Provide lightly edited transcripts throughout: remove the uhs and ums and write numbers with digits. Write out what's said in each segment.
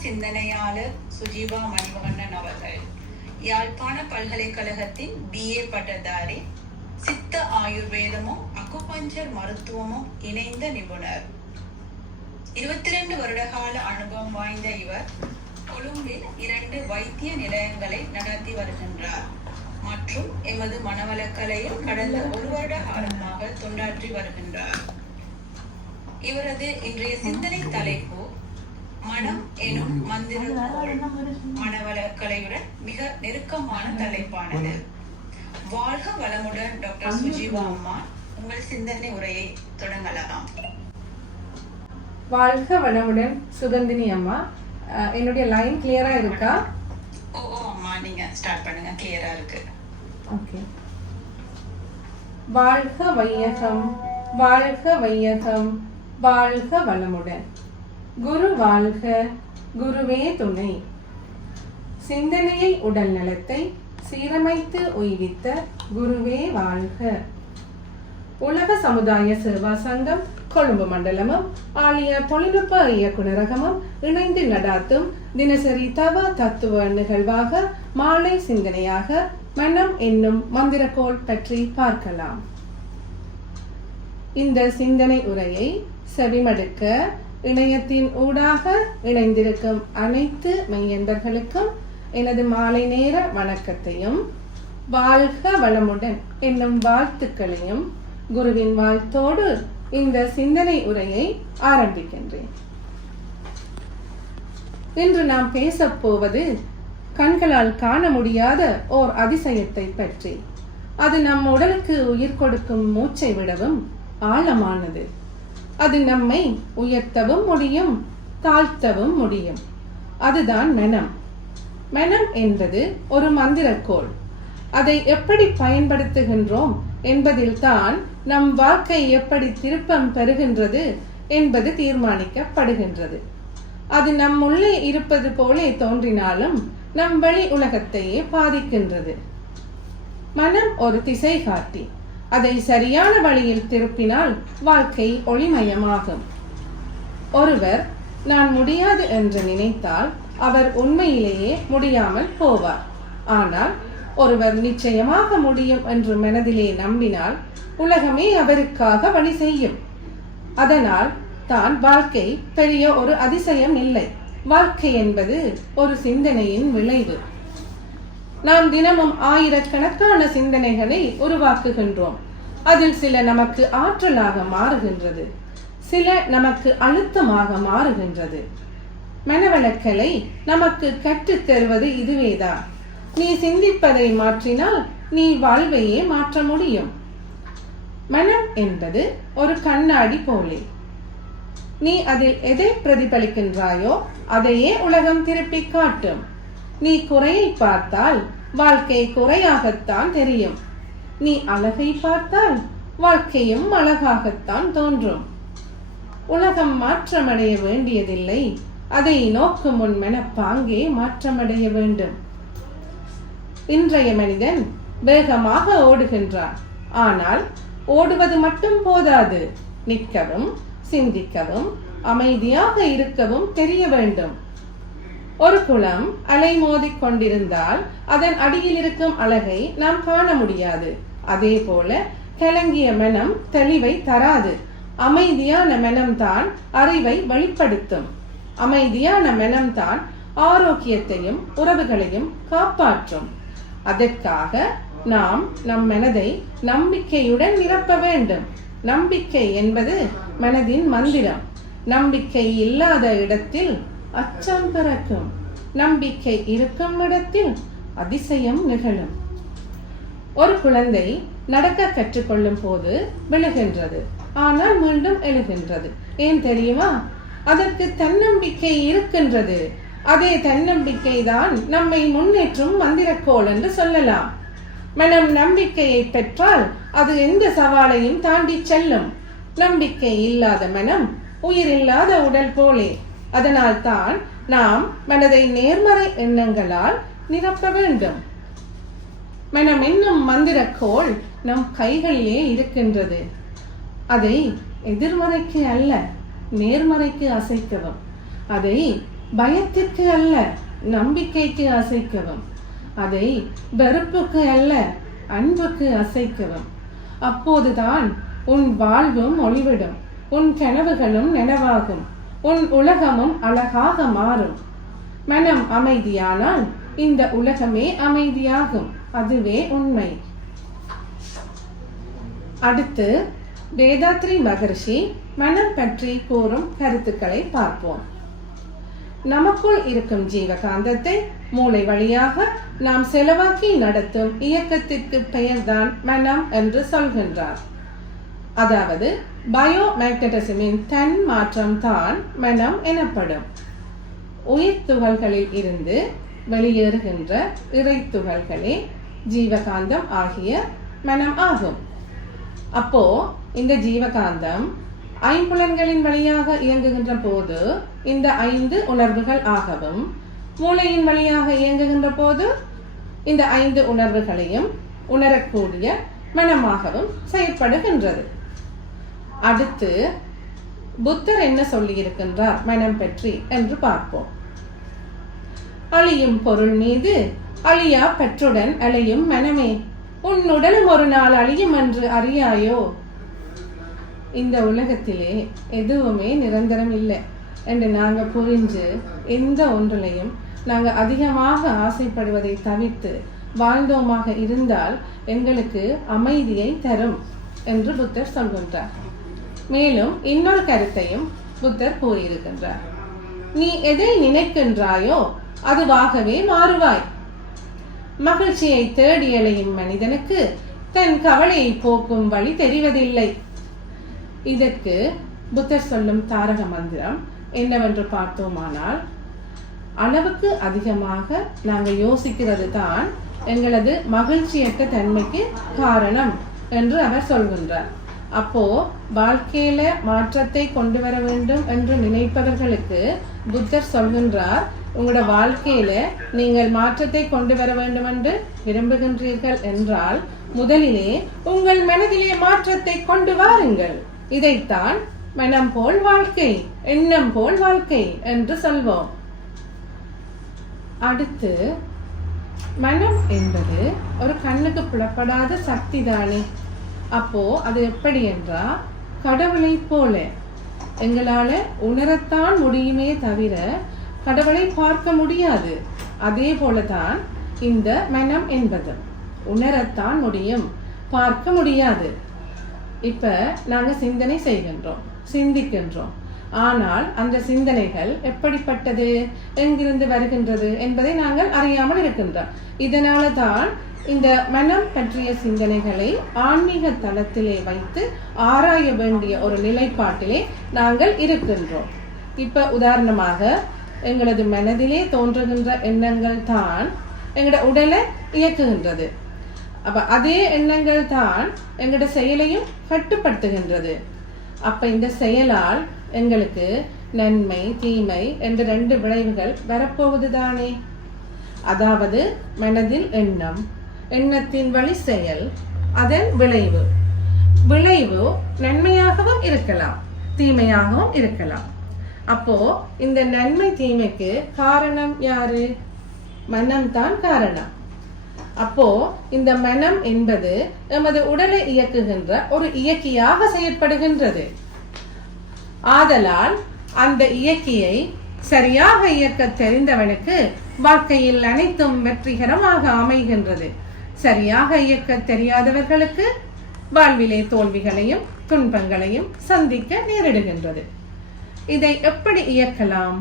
சிந்தனையாளர் சுஜீவா மணிவண்ணன் அவர்கள் யாழ்ப்பாண பல்கலைக்கழகத்தின் BA பட்டதாரி, சித்த ஆயுர்வேதமும் அக்குபஞ்சர் மருத்துவமும் இணைந்த நிபுணர். 22 வருடகால அனுபவம் வாய்ந்த இவர் கொழும்பில் 2 வைத்திய நிலையங்களை நடத்தி வருகின்றார் மற்றும் எமது மனவளக்கலையில் கடந்த 1 வருட காலமாக தொண்டாற்றி வருகின்றார். இவரது இன்றைய சிந்தனை தலைப்பு மனம் எனும் மந்திரக்கோள். மனவளக்கலையுடன் மிக நெருக்கமான தலைப்பானது. வாழ்க வளமுடன் டாக்டர் சுஜீவா அம்மா, உங்கள் சிந்தனை உரையை தொடங்கலாம். வாழ்க வளமுடன் சுகந்தினி அம்மா. என்னுடைய லைன் கிளியரா இருக்கா? ஓ அம்மா, நீங்க ஸ்டார்ட் பண்ணுங்க. கிளியரா இருக்கு. ஓகே. வாழ்க வையகம், வாழ்க வையகம், வாழ்க வளமுடன். குரு வாழ்க, குருவே துணை. சிந்தனையை உடல் நலத்தை சீரமைத்து உய்வித்த குருவே வாழ்க. உலக சமுதாய சேவா சங்கம் கொழும்பு மண்டலமும் ஆலய தொழில்நுட்ப இயக்குநரகமும் இணைந்து நடாத்தும் தினசரி தவ தத்துவ நிகழ்வாக மாலை சிந்தனையாக மனம் என்னும் மந்திரக்கோள் பற்றி பார்க்கலாம். இந்த சிந்தனை உரையை செவிமடுக்க இணையத்தின் ஊடாக இணைந்திருக்கும் அனைத்து மெய்யன்பர்களுக்கும் எனது மாலை நேர வணக்கத்தையும் வாழ்க வளமுடன் என்னும் வாழ்த்துக்களையும் குருவின் வாழ்த்தோடு இந்த சிந்தனை உரையை ஆரம்பிக்கின்றேன். இன்று நாம் பேசப் போவது கண்களால் காண முடியாத ஓர் அதிசயத்தை பற்றி. அது நம் உடலுக்கு உயிர் கொடுக்கும் மூச்சை விடவும் ஆழமானது. அது நம்மை உயர்த்தவும் முடியும், தாழ்த்தவும் முடியும். அதுதான் மனம். மனம் என்பது ஒரு மந்திரக்கோள். அதை எப்படி பயன்படுத்துகின்றோம் என்பதில் தான் நம் வாழ்க்கை எப்படி திருப்பம் பெறுகின்றது என்பது தீர்மானிக்கப்படுகின்றது. அது நம் உள்ளே இருப்பது போலே தோன்றினாலும் நம் வெளி உலகத்தையே பாதிக்கின்றது. மனம் ஒரு திசை காட்டி. அதை சரியான வழியில் திருப்பினால் வாழ்க்கை ஒளிமயமாகும். ஒருவர் நான் முடியாது என்று நினைத்தால் அவர் உண்மையிலேயே முடியாமல் போவார். ஆனால் ஒருவர் நிச்சயமாக முடியும் என்று மனதிலே நம்பினால் உலகமே அவருக்காக வழி செய்யும். அதனால் தான் வாழ்க்கை பெரிய ஒரு அதிசயம் இல்லை. வாழ்க்கை என்பது ஒரு சிந்தனையின் விளைவு. நாம் தினமும் ஆயிரக்கணக்கான சிந்தனைகளை உருவாக்குகின்றோம். அதில் சில நமக்கு ஆற்றலாக மாறுகின்றது, சில நமக்கு அழுத்தமாக மாறுகின்றது. மனவளக்கலை நமக்கு கற்றுத் தருவது இதுவேதான். நீ சிந்திப்பதை மாற்றினால் நீ வாழ்வையே மாற்ற முடியும். மனம் என்பது ஒரு கண்ணாடி போலே. நீ அதில் எதை பிரதிபலிக்கின்றாயோ அதையே உலகம் திருப்பி காட்டும். நீ குறையை பார்த்தால் வாழ்க்கை குறையாகத்தான் தெரியும். நீ அழகை பார்த்தால் வாழ்க்கையும் அழகாகத்தான் தோன்றும். உலகம் மாற்றமடைய வேண்டியதில்லை, அதை நோக்கும் முன் மனப்பாங்கே மாற்றமடைய வேண்டும். இன்றைய மனிதன் வேகமாக ஓடுகின்றான். ஆனால் ஓடுவது மட்டும் போதாது, நிற்கவும், சிந்திக்கவும், அமைதியாக இருக்கவும் தெரிய வேண்டும். ஒரு குளம் அலை மோதிக் கொண்டிருந்தால் அதன் அடியில் இருக்கும் அழகை நாம் காண முடியாது. அதே போல கலங்கிய மனம் தெளிவை தராது. அமைதியான மனம்தான் அறிவை வெளிப்படுத்தும். அமைதியான மனம்தான் ஆரோக்கியத்தையும் உறவுகளையும் காப்பாற்றும். அதற்காக நாம் நம் மனதை நம்பிக்கையுடன் நிரப்ப வேண்டும். நம்பிக்கை என்பது மனதின் மந்திரம். நம்பிக்கை இல்லாத இடத்தில் அச்சம் பிறக்கும். நம்பிக்கை இருக்கும் இடத்தில் அதிசயம் நிகழும். ஒரு குழந்தை நடக்க கற்றுக்கொள்ளும் போது விழுகின்றது, ஆனால் மீண்டும் எழுகின்றது. ஏன் தெரியுமா? அதற்கு தன்னம்பிக்கை இருக்கின்றது. அதே தன்னம்பிக்கை தான் நம்மை முன்னேற்றும் மந்திரக்கோள் என்று சொல்லலாம். மனம் நம்பிக்கையை பெற்றால் அது எந்த சவாலையும் தாண்டி செல்லும். நம்பிக்கை இல்லாத மனம் உயிரில்லாத உடல் போலே. அதனால் தான் நாம் மனதை நேர்மறை எண்ணங்களால் நிரப்ப வேண்டும். மனம் என்னும் மந்திரக்கோள் நம் கைகளிலே இருக்கின்றது. அதை எதிர்மறைக்கு அல்ல, நேர்மறைக்கு அசைக்கவும். அதை பயத்திற்கு அல்ல, நம்பிக்கைக்கு அசைக்கவும். அதை வெறுப்புக்கு அல்ல, அன்புக்கு அசைக்கவும். அப்போதுதான் உன் வாழ்வும் ஒளிவிடும், உன் கனவுகளும் நனவாகும், உன் உலகமும் அழகாக மாறும். மனம் அமைதியானால் இந்த உலகமே அமைதியாகும். அதுவே உண்மை. அடுத்து வேதாத்ரி மகரிஷி மனம் பற்றி கூறும் கருத்துக்களை பார்ப்போம். நமக்குள் இருக்கும் ஜீவகாந்தத்தை மூளை வழியாக நாம் செலவாக்கி நடத்தும் இயக்கத்திற்கு பெயர்தான் மனம் என்று சொல்கின்றார். அதாவது பயோ மேக்னட்டிசமின் தன் மாற்றம் தான் மனம் எனப்படும். உயிர் துகள்களில் இருந்து வெளியேறுகின்ற இறை துகள்களே ஜீவகாந்தம் ஆகிய மனம் ஆகும். அப்போ இந்த ஜீவகாந்தம் ஐம்புலன்களின் வழியாக இயங்குகின்ற போது இந்த 5 உணர்வுகள் ஆகவும், மூளையின் வழியாக இயங்குகின்ற போது இந்த 5 உணர்வுகளையும் உணரக்கூடிய மனமாகவும் செயற்படுகின்றது. அடுத்து புத்தர் என்ன சொல்லி இருக்கின்றார் மனம் பற்றி என்று பார்ப்போம். அழியும் பொருள் மீது அழியா பற்றுடன் அலையும் மனமே, உன் உடலும் ஒரு நாள் அழியும் என்று அறியாயோ. இந்த உலகத்திலே எதுவுமே நிரந்தரம் இல்லை என்று நாங்கள் புரிஞ்சு எந்த ஒன்றிலையும் நாங்கள் அதிகமாக ஆசைப்படுவதை தவிர்த்து வாழ்ந்தோமாக இருந்தால் எங்களுக்கு அமைதியை தரும் என்று புத்தர் சொல்கின்றார். மேலும் இன்னொரு கருத்தையும் புத்தர் கூறியிருக்கின்றார். நீ எதை நினைக்கின்றாயோ அதுவாகவே மாறுவாய். மகிழ்ச்சியை தேடி அலையும் மனிதனுக்கு தன் கவலையை போக்கும் வழி தெரிவதில்லை. இதற்கு புத்தர் சொல்லும் தாரக மந்திரம் என்னவென்று பார்த்தோமானால், அளவுக்கு அதிகமாக நாங்கள் யோசிக்கிறது தான் எங்களது மகிழ்ச்சியற்ற தன்மைக்கு காரணம் என்று அவர் சொல்கின்றார். அப்போ வாழ்க்கையில மாற்றத்தை கொண்டு வர வேண்டும் என்று நினைப்பவர்களுக்கு புத்தர் சொல்கின்றார், உங்களோட வாழ்க்கையில நீங்கள் மாற்றத்தை கொண்டு வர வேண்டும் என்று விரும்புகின்றீர்கள் என்றால் முதலிலே உங்கள் மனதிலே மாற்றத்தை கொண்டு வாருங்கள். இதைத்தான் மனம் போல் வாழ்க்கை, எண்ணம் போல் வாழ்க்கை என்று சொல்வோம். அடுத்து மனம் என்பது ஒரு கண்ணுக்கு புலப்படாத சக்தி தானே. அப்போ அது எப்படி என்றால் கடவுளை போல எங்களால உணரத்தான் முடியுமே தவிர கடவுளை பார்க்க முடியாது. அதே போலதான் இந்த மனம் என்பது உணரத்தான் முடியும், பார்க்க முடியாது. இப்ப நாங்க சிந்தனை செய்கின்றோம், சிந்திக்கின்றோம். ஆனால் அந்த சிந்தனைகள் எப்படிப்பட்டது, எங்கிருந்து வருகின்றது என்பதை நாங்கள் அறியாமல் இருக்கின்றோம். இதனால தான் இந்த மனம் பற்றிய சிந்தனைகளை ஆன்மீக தளத்திலே வைத்து ஆராய வேண்டிய ஒரு நிலைப்பாட்டிலே நாங்கள் இருக்கின்றோம். இப்ப உதாரணமாக எங்களது மனதிலே தோன்றுகின்ற எண்ணங்கள் தான் எங்களோட உடலை இயக்குகின்றது. அப்ப அதே எண்ணங்கள் தான் எங்களோட செயலையும் கட்டுப்படுத்துகின்றது. அப்ப இந்த செயலால் எங்களுக்கு நன்மை தீமை என்ற 2 விளைவுகள் வரப்போவது தானே. அதாவது மனதில் எண்ணம், எண்ணத்தின் வழி செயல், அதன் விளைவு. விளைவு நன்மையாகவும் இருக்கலாம், தீமையாகவும் இருக்கலாம். அப்போ இந்த நன்மை தீமைக்கு காரணம் யாரு? மனம்தான் காரணம். அப்போ இந்த மனம் என்பது எமது உடலை இயக்குகின்ற ஒரு இயக்கியாக செயற்படுகின்றது. ஆதலால் அந்த இயக்கியை சரியாக இயக்க தெரிந்தவனுக்கு வாழ்க்கையில் அனைத்தும் வெற்றிகரமாக அமைகின்றது. சரியாக இயக்க தெரியாதவர்களுக்கு வாழ்விலே தோல்விகளையும் துன்பங்களையும் சந்திக்க நேரிடுகின்றது. இதை எப்படி இயக்கலாம்?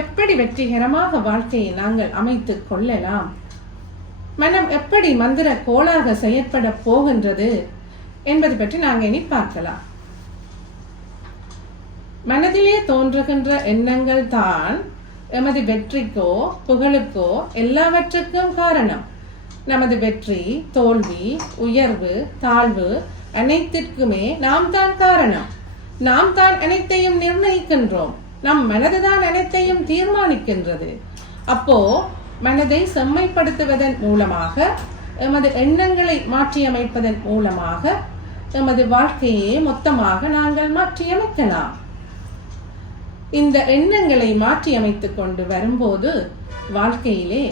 எப்படி வெற்றிகரமாக வாழ்க்கையை நாங்கள் அமைத்துக் கொள்ளலாம்? மனம் எப்படி மந்திர கோளாக செயற்பட போகின்றது என்பது பற்றி நாங்கள் இனி பார்க்கலாம். மனதிலே தோன்றுகின்ற எண்ணங்கள் தான் எமது வெற்றிக்கோ புகழுக்கோ எல்லாவற்றுக்கும் காரணம். நமது வெற்றி, தோல்வி, உயர்வு, தாழ்வு அனைத்திற்குமே நாம் தான் காரணம். நாம் தான் அனைத்தையும் நிர்ணயிக்கின்றோம். நம் மனதுதான் அனைத்தையும் தீர்மானிக்கின்றது. அப்போ மனதை செம்மைப்படுத்துவதன் மூலமாக, எமது எண்ணங்களை மாற்றியமைப்பதன் மூலமாக எமது வாழ்க்கையை மொத்தமாக நாங்கள் மாற்றியமைக்கலாம். இந்த எண்ணங்களை மாற்றி அமைத்துக் கொண்டு வரும்போது வாழ்க்கையிலே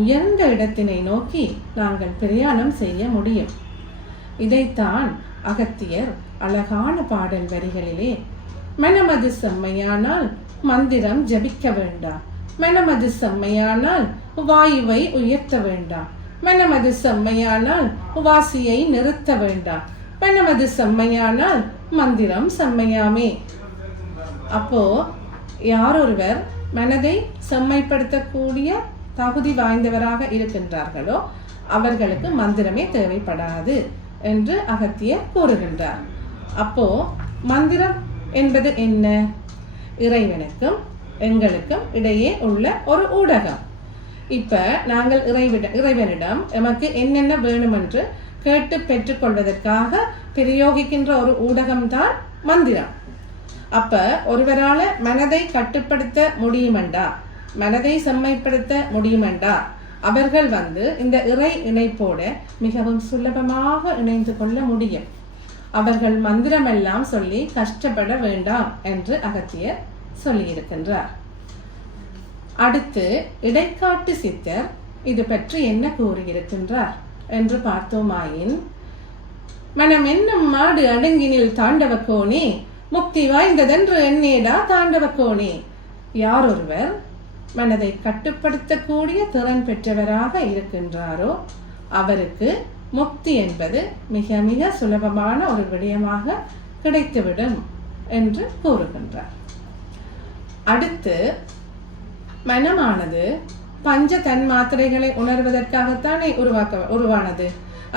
உயர்ந்த இடத்தினை நோக்கி நாங்கள் பிரயாணம் செய்ய முடியும். இதைத்தான் அகத்தியர் அழகான பாடல் வரிகளிலே, மனமது செம்மையானால் மந்திரம் ஜபிக்க வேண்டாம், மனமது செம்மையானால் வாயுவை உயர்த்த வேண்டாம், மனமது செம்மையானால் வாசியை நிறுத்த வேண்டாம், மனமது செம்மையானால் மந்திரம் செம்மையாமே. அப்போ யாரொருவர் மனதை செம்மைப்படுத்தக்கூடிய தகுதி வாய்ந்தவராக இருக்கின்றார்களோ அவர்களுக்கு மந்திரமே தேவைப்படாது என்று அகத்தியர் கூறுகின்றார். அப்போ மந்திரம் என்பது என்ன? இறைவனுக்கும் எங்களுக்கும் இடையே உள்ள ஒரு ஊடகம். இப்ப நாங்கள் இறைவனிடம் எமக்கு என்னென்ன வேணுமென்று கேட்டு பெற்றுக்கொள்வதற்காக பிரயோகிக்கின்ற ஒரு ஊடகம்தான் மந்திரம். அப்ப ஒருவரால மனதை கட்டுப்படுத்த முடியுமெண்டா, மனதை செம்மைப்படுத்த முடியுமெண்டா, அவர்கள் இந்த இறை இணைப்போட மிகவும் சுலபமாக இணைந்து கொள்ள முடியும். அவர்கள் மந்திரமெல்லாம் சொல்லி கஷ்டப்பட வேண்டாம் என்று அகத்தியர் சொல்லியிருக்கின்றார். அடுத்து இடைக்காட்டு சித்தர் இது பற்றி என்ன கூறியிருக்கின்றார் என்று பார்த்தோமாயின், மனம் என்னும் மாடு அடங்கினில் தாண்டவக்கோனே, முக்தி வாய்ந்ததென்று எண்ணேடா தாண்டவக்கோனே. யாரொருவர் மனதை கட்டுப்படுத்தக்கூடிய திறன் பெற்றவராக இருக்கின்றாரோ அவருக்கு முக்தி என்பது மிக மிக சுலபமான ஒரு விடயமாக கிடைத்துவிடும் என்று கூறுகின்றார். அடுத்து மனமானது பஞ்ச தன் மாத்திரைகளை உணர்வதற்காகத்தானே உருவானது.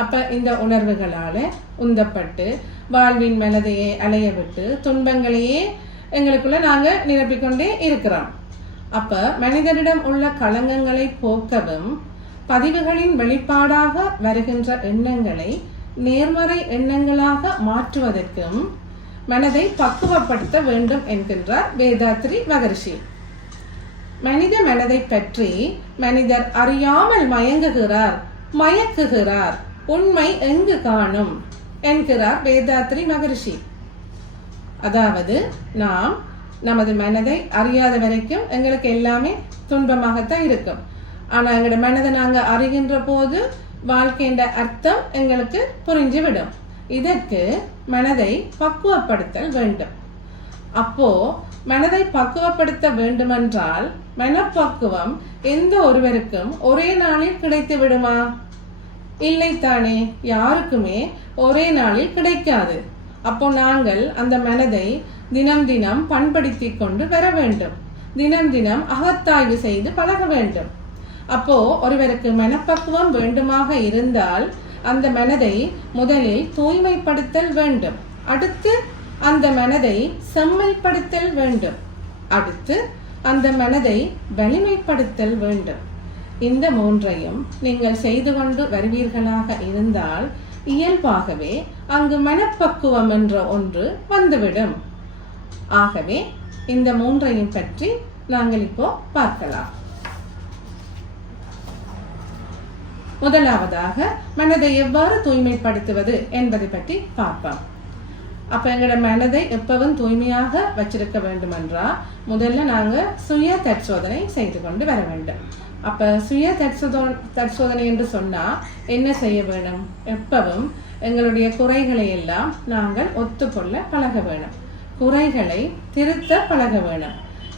அப்ப இந்த உணர்வுகளால உந்தப்பட்டு வாழ்வின் மனதையே அலைய விட்டு துன்பங்களையே எங்களுக்குள்ள நாங்க நிரப்பிக்கொண்டே இருக்கிறோம். அப்ப மனிதனிடம் உள்ள களங்கங்களை போக்கவும் பதிவுகளின் வெளிப்பாடாக வருகின்ற எண்ணங்களை நேர்மறை எண்ணங்களாக மாற்றுவதற்கும் மனதை பக்குவப்படுத்த வேண்டும் என்கின்றார் வேதாத்ரி மகரிஷி. மனித மனதை பற்றி மனிதர் அறியாமல் மயக்குகிறார், உண்மை எங்கு காணும் என்கிறார் வேதாத்ரி மகரிஷி. அதாவது நாம் நமது மனதை அறியாத வரைக்கும் எங்களுக்கு எல்லாமே துன்பமாகத்தான் இருக்கும். ஆனா எங்களோட மனதை நாங்க அறிகின்ற போது வாழ்க்கையின் அர்த்தம் எங்களுக்கு புரிஞ்சுவிடும். இதற்கு மனதை பக்குவப்படுத்தல் வேண்டும். அப்போ மனதை பக்குவப்படுத்த வேண்டுமென்றால் மனப்பக்குவம் எந்த ஒருவருக்கும் ஒரே நாளில் கிடைத்து விடுமா? இல்லைத்தானே, யாருக்குமே ஒரே நாளில் கிடைக்காது. அப்போ நாங்கள் அந்த மனதை தினம் தினம் பண்படுத்தி கொண்டு வர வேண்டும், தினம் தினம் அகத்தாய்வு செய்து பழக வேண்டும். அப்போ ஒருவருக்கு மனப்பக்குவம் வேண்டுமாக இருந்தால் அந்த மனதை முதலில் தூய்மைப்படுத்தல் வேண்டும், அடுத்து அந்த மனதை செம்மைப்படுத்தல் வேண்டும், அடுத்து அந்த மனதை வலிமைப்படுத்தல் வேண்டும். இந்த மூன்றையும் நீங்கள் செய்து கொண்டு வருவீர்களாக இருந்தால் இயல்பாகவே அங்கு மனப்பக்குவம் என்ற ஒன்று வந்துவிடும். ஆகவே இந்த மூன்றையும் பற்றி நாங்கள் இப்போ பார்க்கலாம். முதலாவதாக மனதை எவ்வாறு தூய்மைப்படுத்துவது என்பதை பற்றி பார்ப்போம். அப்ப எங்களோட மனதை எப்பவும் தூய்மையாக வச்சிருக்க வேண்டும் என்றால் முதல்ல நாங்க சுய தற்சோதனை செய்து கொண்டு வர வேண்டும். அப்ப சுய தற்சோதனை என்று சொன்னா என்ன செய்ய வேணும்? எப்பவும் எங்களுடைய குறைகளை எல்லாம் நாங்கள் ஒத்துக்கொள்ள பழக வேணும், குறைகளை திருத்த பழக வேணும்.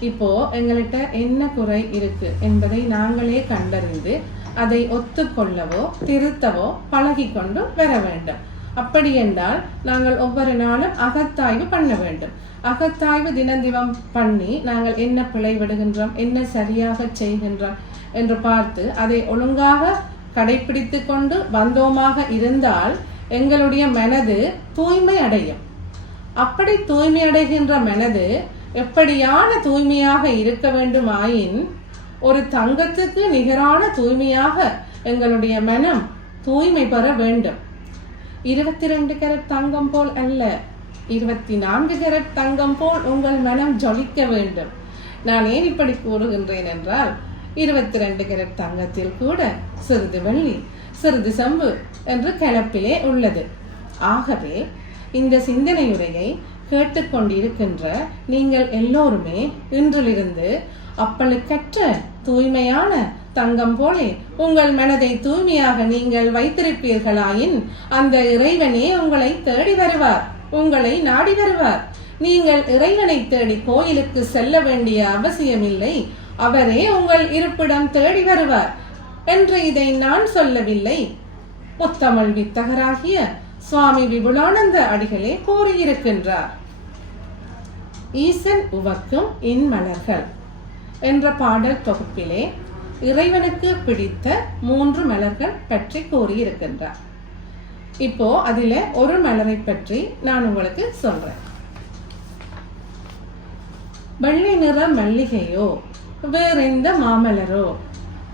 இப்போ எங்கள்கிட்ட என்ன குறை இருக்கு என்பதை நாங்களே கண்டறிந்து அதை ஒத்துக்கொள்ளவோ திருத்தவோ பழகி கொண்டு வர வேண்டும். அப்படி என்றால் நாங்கள் ஒவ்வொரு நாளும் அகத்தாய்வு பண்ண வேண்டும். அகத்தாய்வு தினம் பண்ணி நாங்கள் என்ன பிழை விடுகின்றோம், என்ன சரியாக செய்கின்றோம் என்று பார்த்து அதை ஒழுங்காக கடைபிடித்து கொண்டு வந்தோமாக இருந்தால் எங்களுடைய மனது தூய்மை அடையும். அப்படி தூய்மை அடைகின்ற மனது எப்படியான தூய்மையாக இருக்க வேண்டுமாயின் ஒரு தங்கத்துக்கு நிகரான தூய்மையாக எங்களுடைய மனம் தூய்மை பெற வேண்டும். 22 கேரட் தங்கம் போல் அல்ல, 24 கேரட் தங்கம் போல் உங்கள் மனம் ஜொலிக்க வேண்டும். நான் ஏன் இப்படி கூறுகின்றேன் என்றால் 22 கேரட் தங்கத்தில் கூட சிறிது வெள்ளி சிறிது செம்பு என்று கலப்பிலே உள்ளது. ஆகவே இந்த சிந்தனையுரையை கேட்டுக்கொண்டிருக்கின்ற நீங்கள் எல்லோருமே இன்றிலிருந்து அப்பழுக்கற்ற தூய்மையான தங்கம் போலே உங்கள் மனதை தூய்மையாக நீங்கள் வைத்திருப்பீர்களாயின் அந்த இறைவனே உங்களை தேடி வருவார், உங்களை நாடி வருவார். நீங்கள் இறைவனை தேடி கோயிலுக்கு செல்ல வேண்டிய அவசியமில்லை, அவரே உங்கள் இருப்பிடம் தேடி வருவார் என்று இதை நான் சொல்லவில்லை, முத்தமிழ் வித்தகராகிய சுவாமி விபுலானந்த அடிகளே கூறியிருக்கின்றார். ஈசன் உவக்கும் இன்மலர்கள் என்ற பாடல் தொகுப்பிலே இறைவனுக்கு பிடித்த 3 மலர்கள் பற்றி கூறியிருக்கின்றார். இப்போ அதில ஒரு மலரை பற்றி நான் உங்களுக்கு சொல்றேன். வெள்ளை நிற மல்லிகையோ வேறெந்த மாமலரோ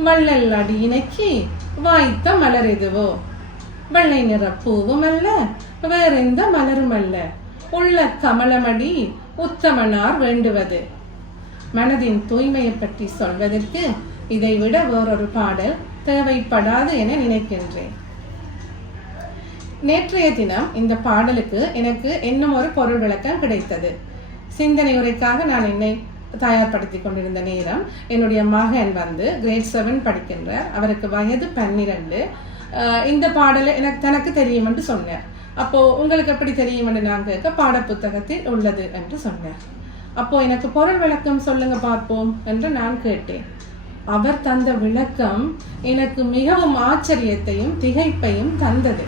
வள்ளல் அடி இணைக்கி வாய்த்த மலர் எதுவோ, வெள்ளை நிற பூவும் அல்ல வேறெந்த மலரும் அல்ல, உள்ள கமலமடி உத்தமனார் வேண்டுவது. மனதின் தூய்மையை பற்றி சொல்வதற்கு இதைவிட வேறொரு பாடல் தேவைப்படாது என நினைக்கின்றேன். நேற்றைய தினம் இந்த பாடலுக்கு எனக்கு இன்னும் ஒரு பொருள் விளக்கம் கிடைத்தது. சிந்தனை உரைக்காக நான் என்னை தயார்படுத்தி கொண்டிருந்த நேரம் என்னுடைய மகன் வந்து கிரேட் 7 படிக்கின்றார். அவருக்கு வயது 12. இந்த பாடலை தனக்கு தெரியும் என்று சொன்னார். அப்போ உங்களுக்கு எப்படி தெரியும் என்று நான் கேட்க, பாட புத்தகத்தில் உள்ளது என்று சொன்னார். அப்போ எனக்கு பொருள் விளக்கம் சொல்லுங்க பார்ப்போம் என்று நான் கேட்டேன். அவர் தந்த விளக்கம் எனக்கு மிகவும் ஆச்சரியத்தையும் திகைப்பையும் தந்தது.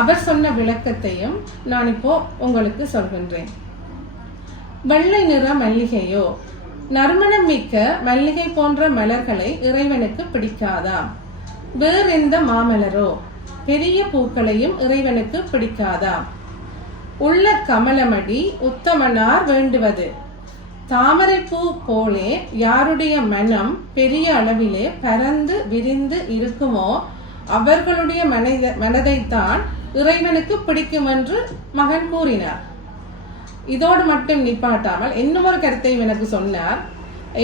அவர் சொன்ன விளக்கத்தையும் நான் இப்போ உங்களுக்கு சொல்கின்றேன். வெள்ளை நிற மல்லிகையோ, நறுமணம் மிக்க மல்லிகை போன்ற மலர்களை இறைவனுக்கு பிடிக்காதாம். வேறெந்த மாமலரோ, பெரிய பூக்களையும் இறைவனுக்கு பிடிக்காதாம். உள்ள கமலமடி உத்தமனார் வேண்டுவது. தாமரைப்பூ போலே யாருடைய மனம் பெரிய அளவிலே பரந்து விரிந்து இருக்குமோ அவர்களுடைய மனதைத்தான் இறைவனுக்கு பிடிக்கும் என்று மகன் கூறினார். இதோடு மட்டும் நிப்பாட்டாமல் இன்னும் ஒரு கருத்தையும் எனக்கு சொன்னார்.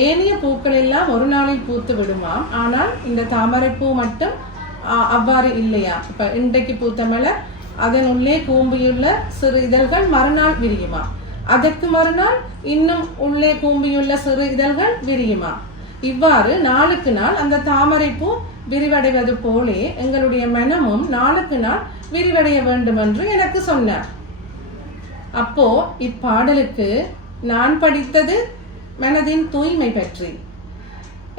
ஏனைய பூக்கள் எல்லாம் ஒரு நாளில் பூத்து விடுமாம், ஆனால் இந்த தாமரைப்பூ மட்டும் அவ்வாறு இல்லையா. இப்ப இன்றைக்கு பூத்த மலர் அதன் உள்ளே கூம்பியுள்ள சிறு இதழ்கள் மறுநாள் விரியுமா, அதற்கு மறுநாள் இன்னும் உள்ளே கூம்பியுள்ள சிறு இதழ்கள் விரியுமா. இவ்வாறு நாளுக்கு நாள் அந்த தாமரைப்பூ விரிவடைவது போலே எங்களுடைய மனமும் நாளுக்கு நாள் விரிவடைய வேண்டும் என்று எனக்கு சொன்னார். அப்போ இப்பாடலுக்கு நான் படித்தது மனதின் தூய்மை பற்றி,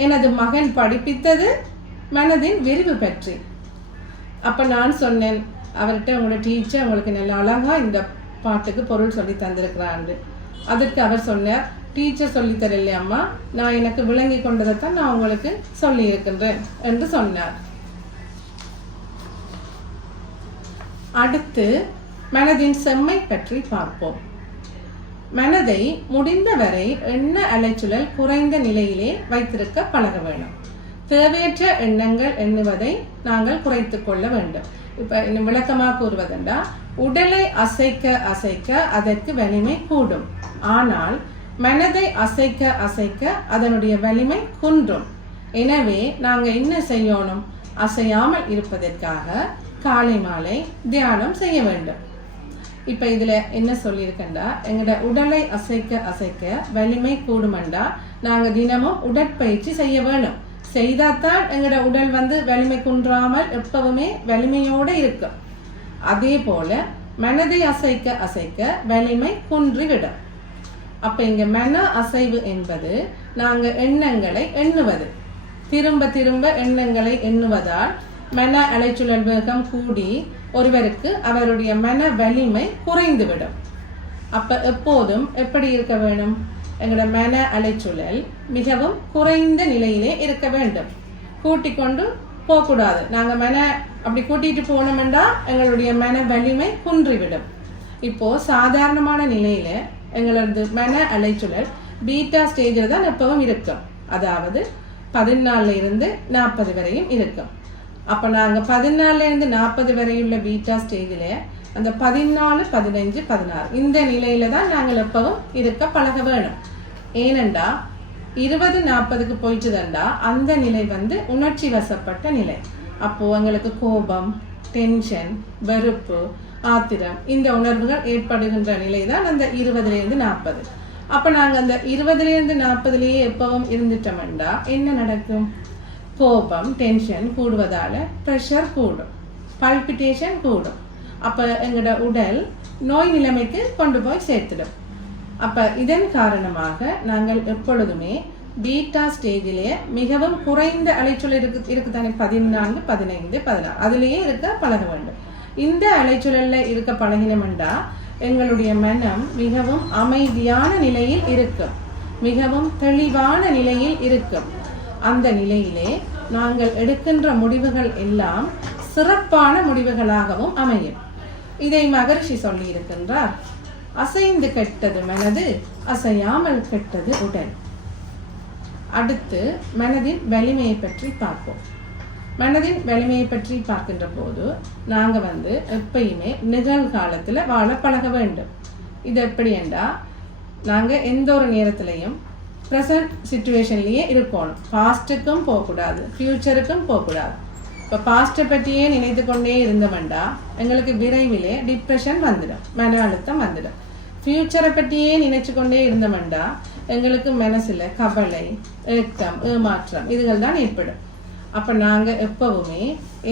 எனது மகன் படிப்பித்தது மனதின் விரிவு பற்றி. அப்ப நான் சொன்னேன் அவர்கிட்ட, உங்களோட டீச்சர் உங்களுக்கு நல்ல அழகா இந்த பாட்டுக்கு பொருள் சொல்லி தந்திருக்கிறான்னு. அதற்கு அவர் சொன்னார், டீச்சர் சொல்லித்தரல அம்மா, நான் எனக்கு விளங்கி கொண்டதைத்தான் நான் உங்களுக்கு சொல்லி இருக்கின்றேன் என்று சொன்னார். அடுத்து மனதின் செம்மை பற்றி பார்ப்போம். மனதை முடிந்தவரை எண்ண அலைச்சுழல் குறைந்த நிலையிலே வைத்திருக்க பழக வேண்டும். தேவையற்ற எண்ணங்கள் எண்ணுவதை நாங்கள் குறைத்துக் கொள்ள வேண்டும். இப்ப இன்னும் விளக்கமாக கூறுவதென்றா, உடலை அசைக்க அசைக்க அதற்கு வலிமை கூடும், ஆனால் மனதை அசைக்க அசைக்க அதனுடைய வலிமை குன்றும். எனவே நாங்க என்ன செய்யணும், அசையாமல் இருப்பதற்காக காலை மாலை தியானம் செய்ய வேண்டும். இப்ப இதுல என்ன சொல்லியிருக்கா, எங்கட உடலை அசைக்க அசைக்க வலிமை கூடுமெண்டா நாங்க தினமும் உடற்பயிற்சி செய்ய வேணும். செய்தாத்தான் எங்கட உடல் வந்து வலிமை குன்றாமல் எப்பவுமே வலிமையோட இருக்கும். அதே போல மனதை அசைக்க அசைக்க வலிமை குன்றிவிடும். அப்ப இங்க மன அசைவு என்பது நாங்க எண்ணங்களை எண்ணுவது. திரும்ப திரும்ப எண்ணங்களை எண்ணுவதால் மன அலைச்சுழல் வேகம் கூடி ஒருவருக்கு அவருடைய மன வலிமை குறைந்துவிடும். அப்ப எப்போதும் எப்படி இருக்க வேணும், எங்களோட மன அலைச்சுழல் மிகவும் குறைந்த நிலையிலே இருக்க வேண்டும். கூட்டிக் கொண்டு போகக்கூடாது. நாங்க மன அப்படி கூட்டிட்டு போனோம்னா எங்களுடைய மன வலிமை குன்றிவிடும். இப்போ சாதாரணமான நிலையில எங்களது மன அலைச்சுழல் பீட்டா ஸ்டேஜில் தான் எப்பவும் இருக்கும். அதாவது 14 இருந்து 40 வரையும் இருக்கும். அப்ப நாங்க 14 இருந்து 40 வரையுள்ள பீட்டா ஸ்டேஜில அந்த 14, 15, 16 இந்த நிலையில தான் நாங்கள் எப்பவும் இருக்க பழக வேணும். ஏனென்றா 20, 40க்கு போயிட்டுதண்டா அந்த நிலை வந்து உணர்ச்சி வசப்பட்ட நிலை. அப்போ எங்களுக்கு கோபம், டென்ஷன், வெறுப்பு, ஆத்திரம், இந்த உணர்வுகள் ஏற்படுகின்ற நிலை தான் அந்த 20லேருந்து 40. அப்ப நாங்க அந்த 20லேருந்து 40லேயே எப்பவும் இருந்துட்டோம்டா என்ன நடக்கும்? கோபம், டென்ஷன் கூடுவதால ப்ரெஷர் கூடும், பல்பிட்டேஷன் கூடும். அப்ப எங்களோட உடல் நோய் நிலைமைக்கு கொண்டு போய் சேர்த்துடும். அப்ப இதன் காரணமாக நாங்கள் எப்பொழுதுமே பீட்டா ஸ்டேஜிலேயே மிகவும் குறைந்த அலைச்சல் இருக்குதானே, 14, 15, 16 அதுலேயே இருக்க பழக வேண்டும். இந்த அலைச்சலில் இருக்க பழகினோம்டா எங்களுடைய மனம் மிகவும் அமைதியான நிலையில் இருக்கும், மிகவும் தெளிவான நிலையில் இருக்கும். அந்த நிலையிலே நாங்கள் எடுக்கின்ற முடிவுகள் எல்லாம் சிறப்பான முடிவுகளாகவும் அமையும். இதை மகரிஷி சொல்லி இருக்கின்றார், அசைந்து கெட்டது மனது, அசையாமல் கெட்டது உடல். அடுத்து மனதின் வலிமையை பற்றி பார்ப்போம். மனதின் வலிமையை பற்றி பார்க்கின்ற போது நாங்கள் எப்பயுமே நிகழ்காலத்தில் வாழ பழக வேண்டும். இது எப்படி என்றால், நாங்கள் எந்த ஒரு நேரத்திலையும் ப்ரெசன்ட் சிச்சுவேஷன்லேயே இருக்கணும். பாஸ்ட்டுக்கும் போகக்கூடாது, ஃப்யூச்சருக்கும் போகக்கூடாது. இப்போ பாஸ்ட்டை பற்றியே நினைத்து கொண்டே இருந்தோம்டா எங்களுக்கு விரைவிலே டிப்ரெஷன் வந்துடும், மன அழுத்தம் வந்துடும். ஃப்யூச்சரை பற்றியே நினைச்சு கொண்டே இருந்தோம்டா எங்களுக்கு மனசில் கவலை, ஏக்கம், ஏமாற்றம் இதுகள் தான் ஏற்படும். அப்போ நாங்கள் எப்பவுமே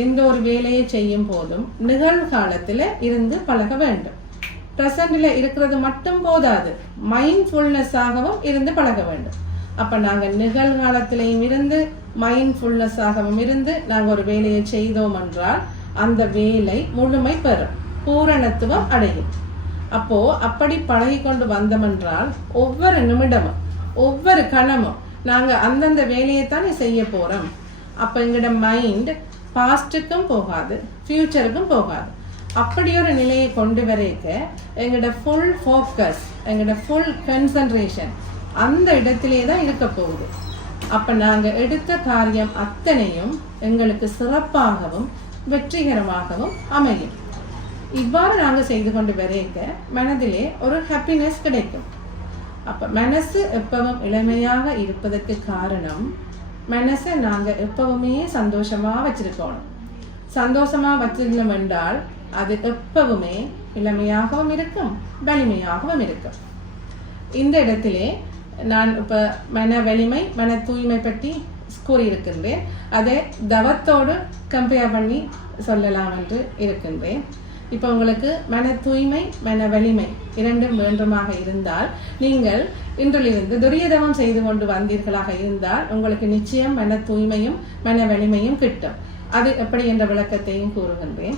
எந்த ஒரு வேலையை செய்யும் போதும் நிகழ்காலத்தில் இருந்து பழக வேண்டும். ப்ரெசண்டில் இருக்கிறது மட்டும் போதாது, மைண்ட்ஃபுல்னஸாகவும் இருந்து பழக வேண்டும். அப்போ நாங்கள் நிகழ்காலத்திலையும் இருந்து மைண்ட்ஃபுல்னஸாகவும் இருந்து நாங்கள் ஒரு வேலையை செய்தோம் என்றால் அந்த வேலை முழுமை பெறும், பூரணத்துவம் அடையும். அப்போ அப்படி பழகி கொண்டு வந்தோமென்றால் ஒவ்வொரு நிமிடமும் ஒவ்வொரு கணமும் நாங்கள் அந்தந்த வேலையைத்தானே செய்ய போகிறோம். அப்போ எங்களோட மைண்ட் பாஸ்ட்டுக்கும் போகாது, ஃப்யூச்சருக்கும் போகாது. அப்படி ஒரு நிலையை கொண்டு வரைக்க எங்களோட ஃபுல் ஃபோக்கஸ், எங்களோட ஃபுல் கன்சன்ட்ரேஷன் அந்த இடத்திலே தான் இருக்க போகுது. அப்போ நாங்கள் எடுத்த காரியம் அத்தனையும் எங்களுக்கு சிறப்பாகவும் வெற்றிகரமாகவும் அமையும். இவ்வாறு நாங்கள் செய்து கொண்டு வரைக்க மனதிலே ஒரு ஹாப்பினஸ் கிடைக்கும். அப்போ மனசு எப்பவும் இளமையாக இருப்பதற்கு காரணம், மனசை நாங்கள் எப்பவுமே சந்தோஷமாக வச்சிருக்கணும். சந்தோஷமாக வச்சிருந்தோம் என்றால் அது எப்பவுமே இளமையாகவும் இருக்கும், வலிமையாகவும் இருக்கும். இந்த இடத்திலே நான் இப்போ மன வலிமை, மன தூய்மை பற்றி கூறியிருக்கின்றேன். அதை தவத்தோடு கம்பேர் பண்ணி சொல்லலாம் என்று இருக்கின்றேன். இப்போ உங்களுக்கு மன தூய்மை, மன வலிமை இரண்டும் வேண்டுமாக இருந்தால் நீங்கள் இன்றிலிருந்து துரியதவம் செய்து கொண்டு வந்தீர்களாக இருந்தால் உங்களுக்கு நிச்சயம் மன தூய்மையும் மன வலிமையும் கிட்டும். அது எப்படி என்ற விளக்கத்தையும் கூறுகின்றேன்.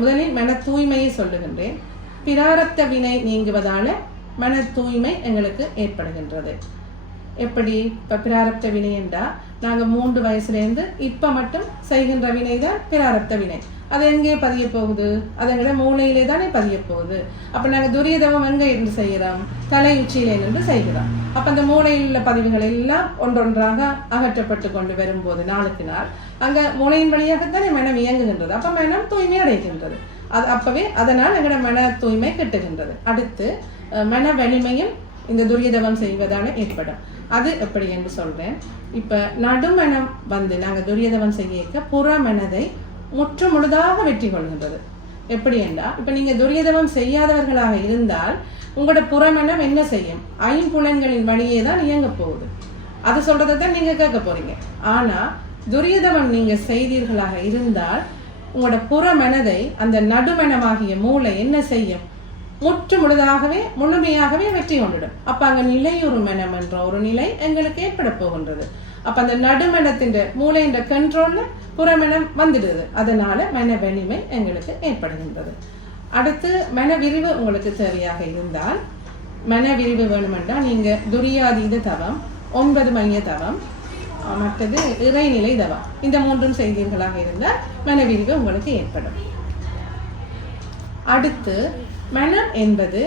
முதலில் மன தூய்மையை சொல்லுகின்றேன். பிராரப்த வினை நீங்குவதால மன தூய்மை எங்களுக்கு ஏற்படுகின்றது. எப்படி? இப்போ பிராரப்த வினை என்றால் நாங்கள் 3 வயசுலேருந்து இப்போ மட்டும் செய்கின்ற வினை தான் பிராரப்த வினை. அது எங்கே பதிய போகுது? அது எங்களோட மூளையிலே தானே பதிய போகுது. அப்போ நாங்கள் துரியதவம் எங்கே இருந்து செய்கிறோம்? தலை உச்சியிலே நின்று செய்கிறோம். அப்போ அந்த மூளையில் உள்ள பதிவுகள் எல்லாம் ஒன்றொன்றாக அகற்றப்பட்டு கொண்டு வரும்போது நாளுக்கு நாள் அங்கே மூளையின் வழியாகத்தானே மனம் இயங்குகின்றது. அப்போ மனம் தூய்மை அடைகின்றது. அது அப்பவே அதனால் எங்களோட மன தூய்மை கிட்டுகின்றது. அடுத்து மன வலிமையும் இந்த துரியதவம் செய்வதால ஏற்படும். அது எப்படி என்று சொல்றேன். இப்ப நடுமனம் நாங்கள் துரியதவம் செய்ய புற மனதை முற்று முழுதாக வெற்றி கொள்கின்றது. எப்படி என்றால், இப்ப நீங்க துரியதவம் செய்யாதவர்களாக இருந்தால் உங்களோட புறமனம் என்ன செய்யும்? 5 புலன்களின் வழியே தான் இயங்க போகுது. அது சொல்றதை தான் நீங்க கேட்க போறீங்க. ஆனா துரியதவம் நீங்க செய்தீர்களாக இருந்தால் உங்களோட புற மனதை அந்த நடுமனமாகிய மூளை என்ன செய்யும்? முற்று முழுதாகவே முழுமையாகவே வெற்றி கொண்டுடும். அப்ப அங்க நிலையுறு மனம் என்ற ஒரு நிலை எங்களுக்கு ஏற்பட போகின்றது. அப்ப அந்த நடுமனத்தின் மூளையின் கண்ட்ரோல்ல புறமனம் வந்துடுது. அதனால மன வலிமை எங்களுக்கு ஏற்படுகின்றது. அடுத்து மன விரிவு உங்களுக்கு தேவையாக இருந்தால், மன விரிவு வேணுமென்றால் நீங்க துரியாதீத தவம், 9 மைய தவம், மற்றது இறைநிலை தவம், இந்த 3ம் செய்தீர்களாக இருந்தால் மன விரிவு உங்களுக்கு ஏற்படும். அடுத்து மனம் என்பது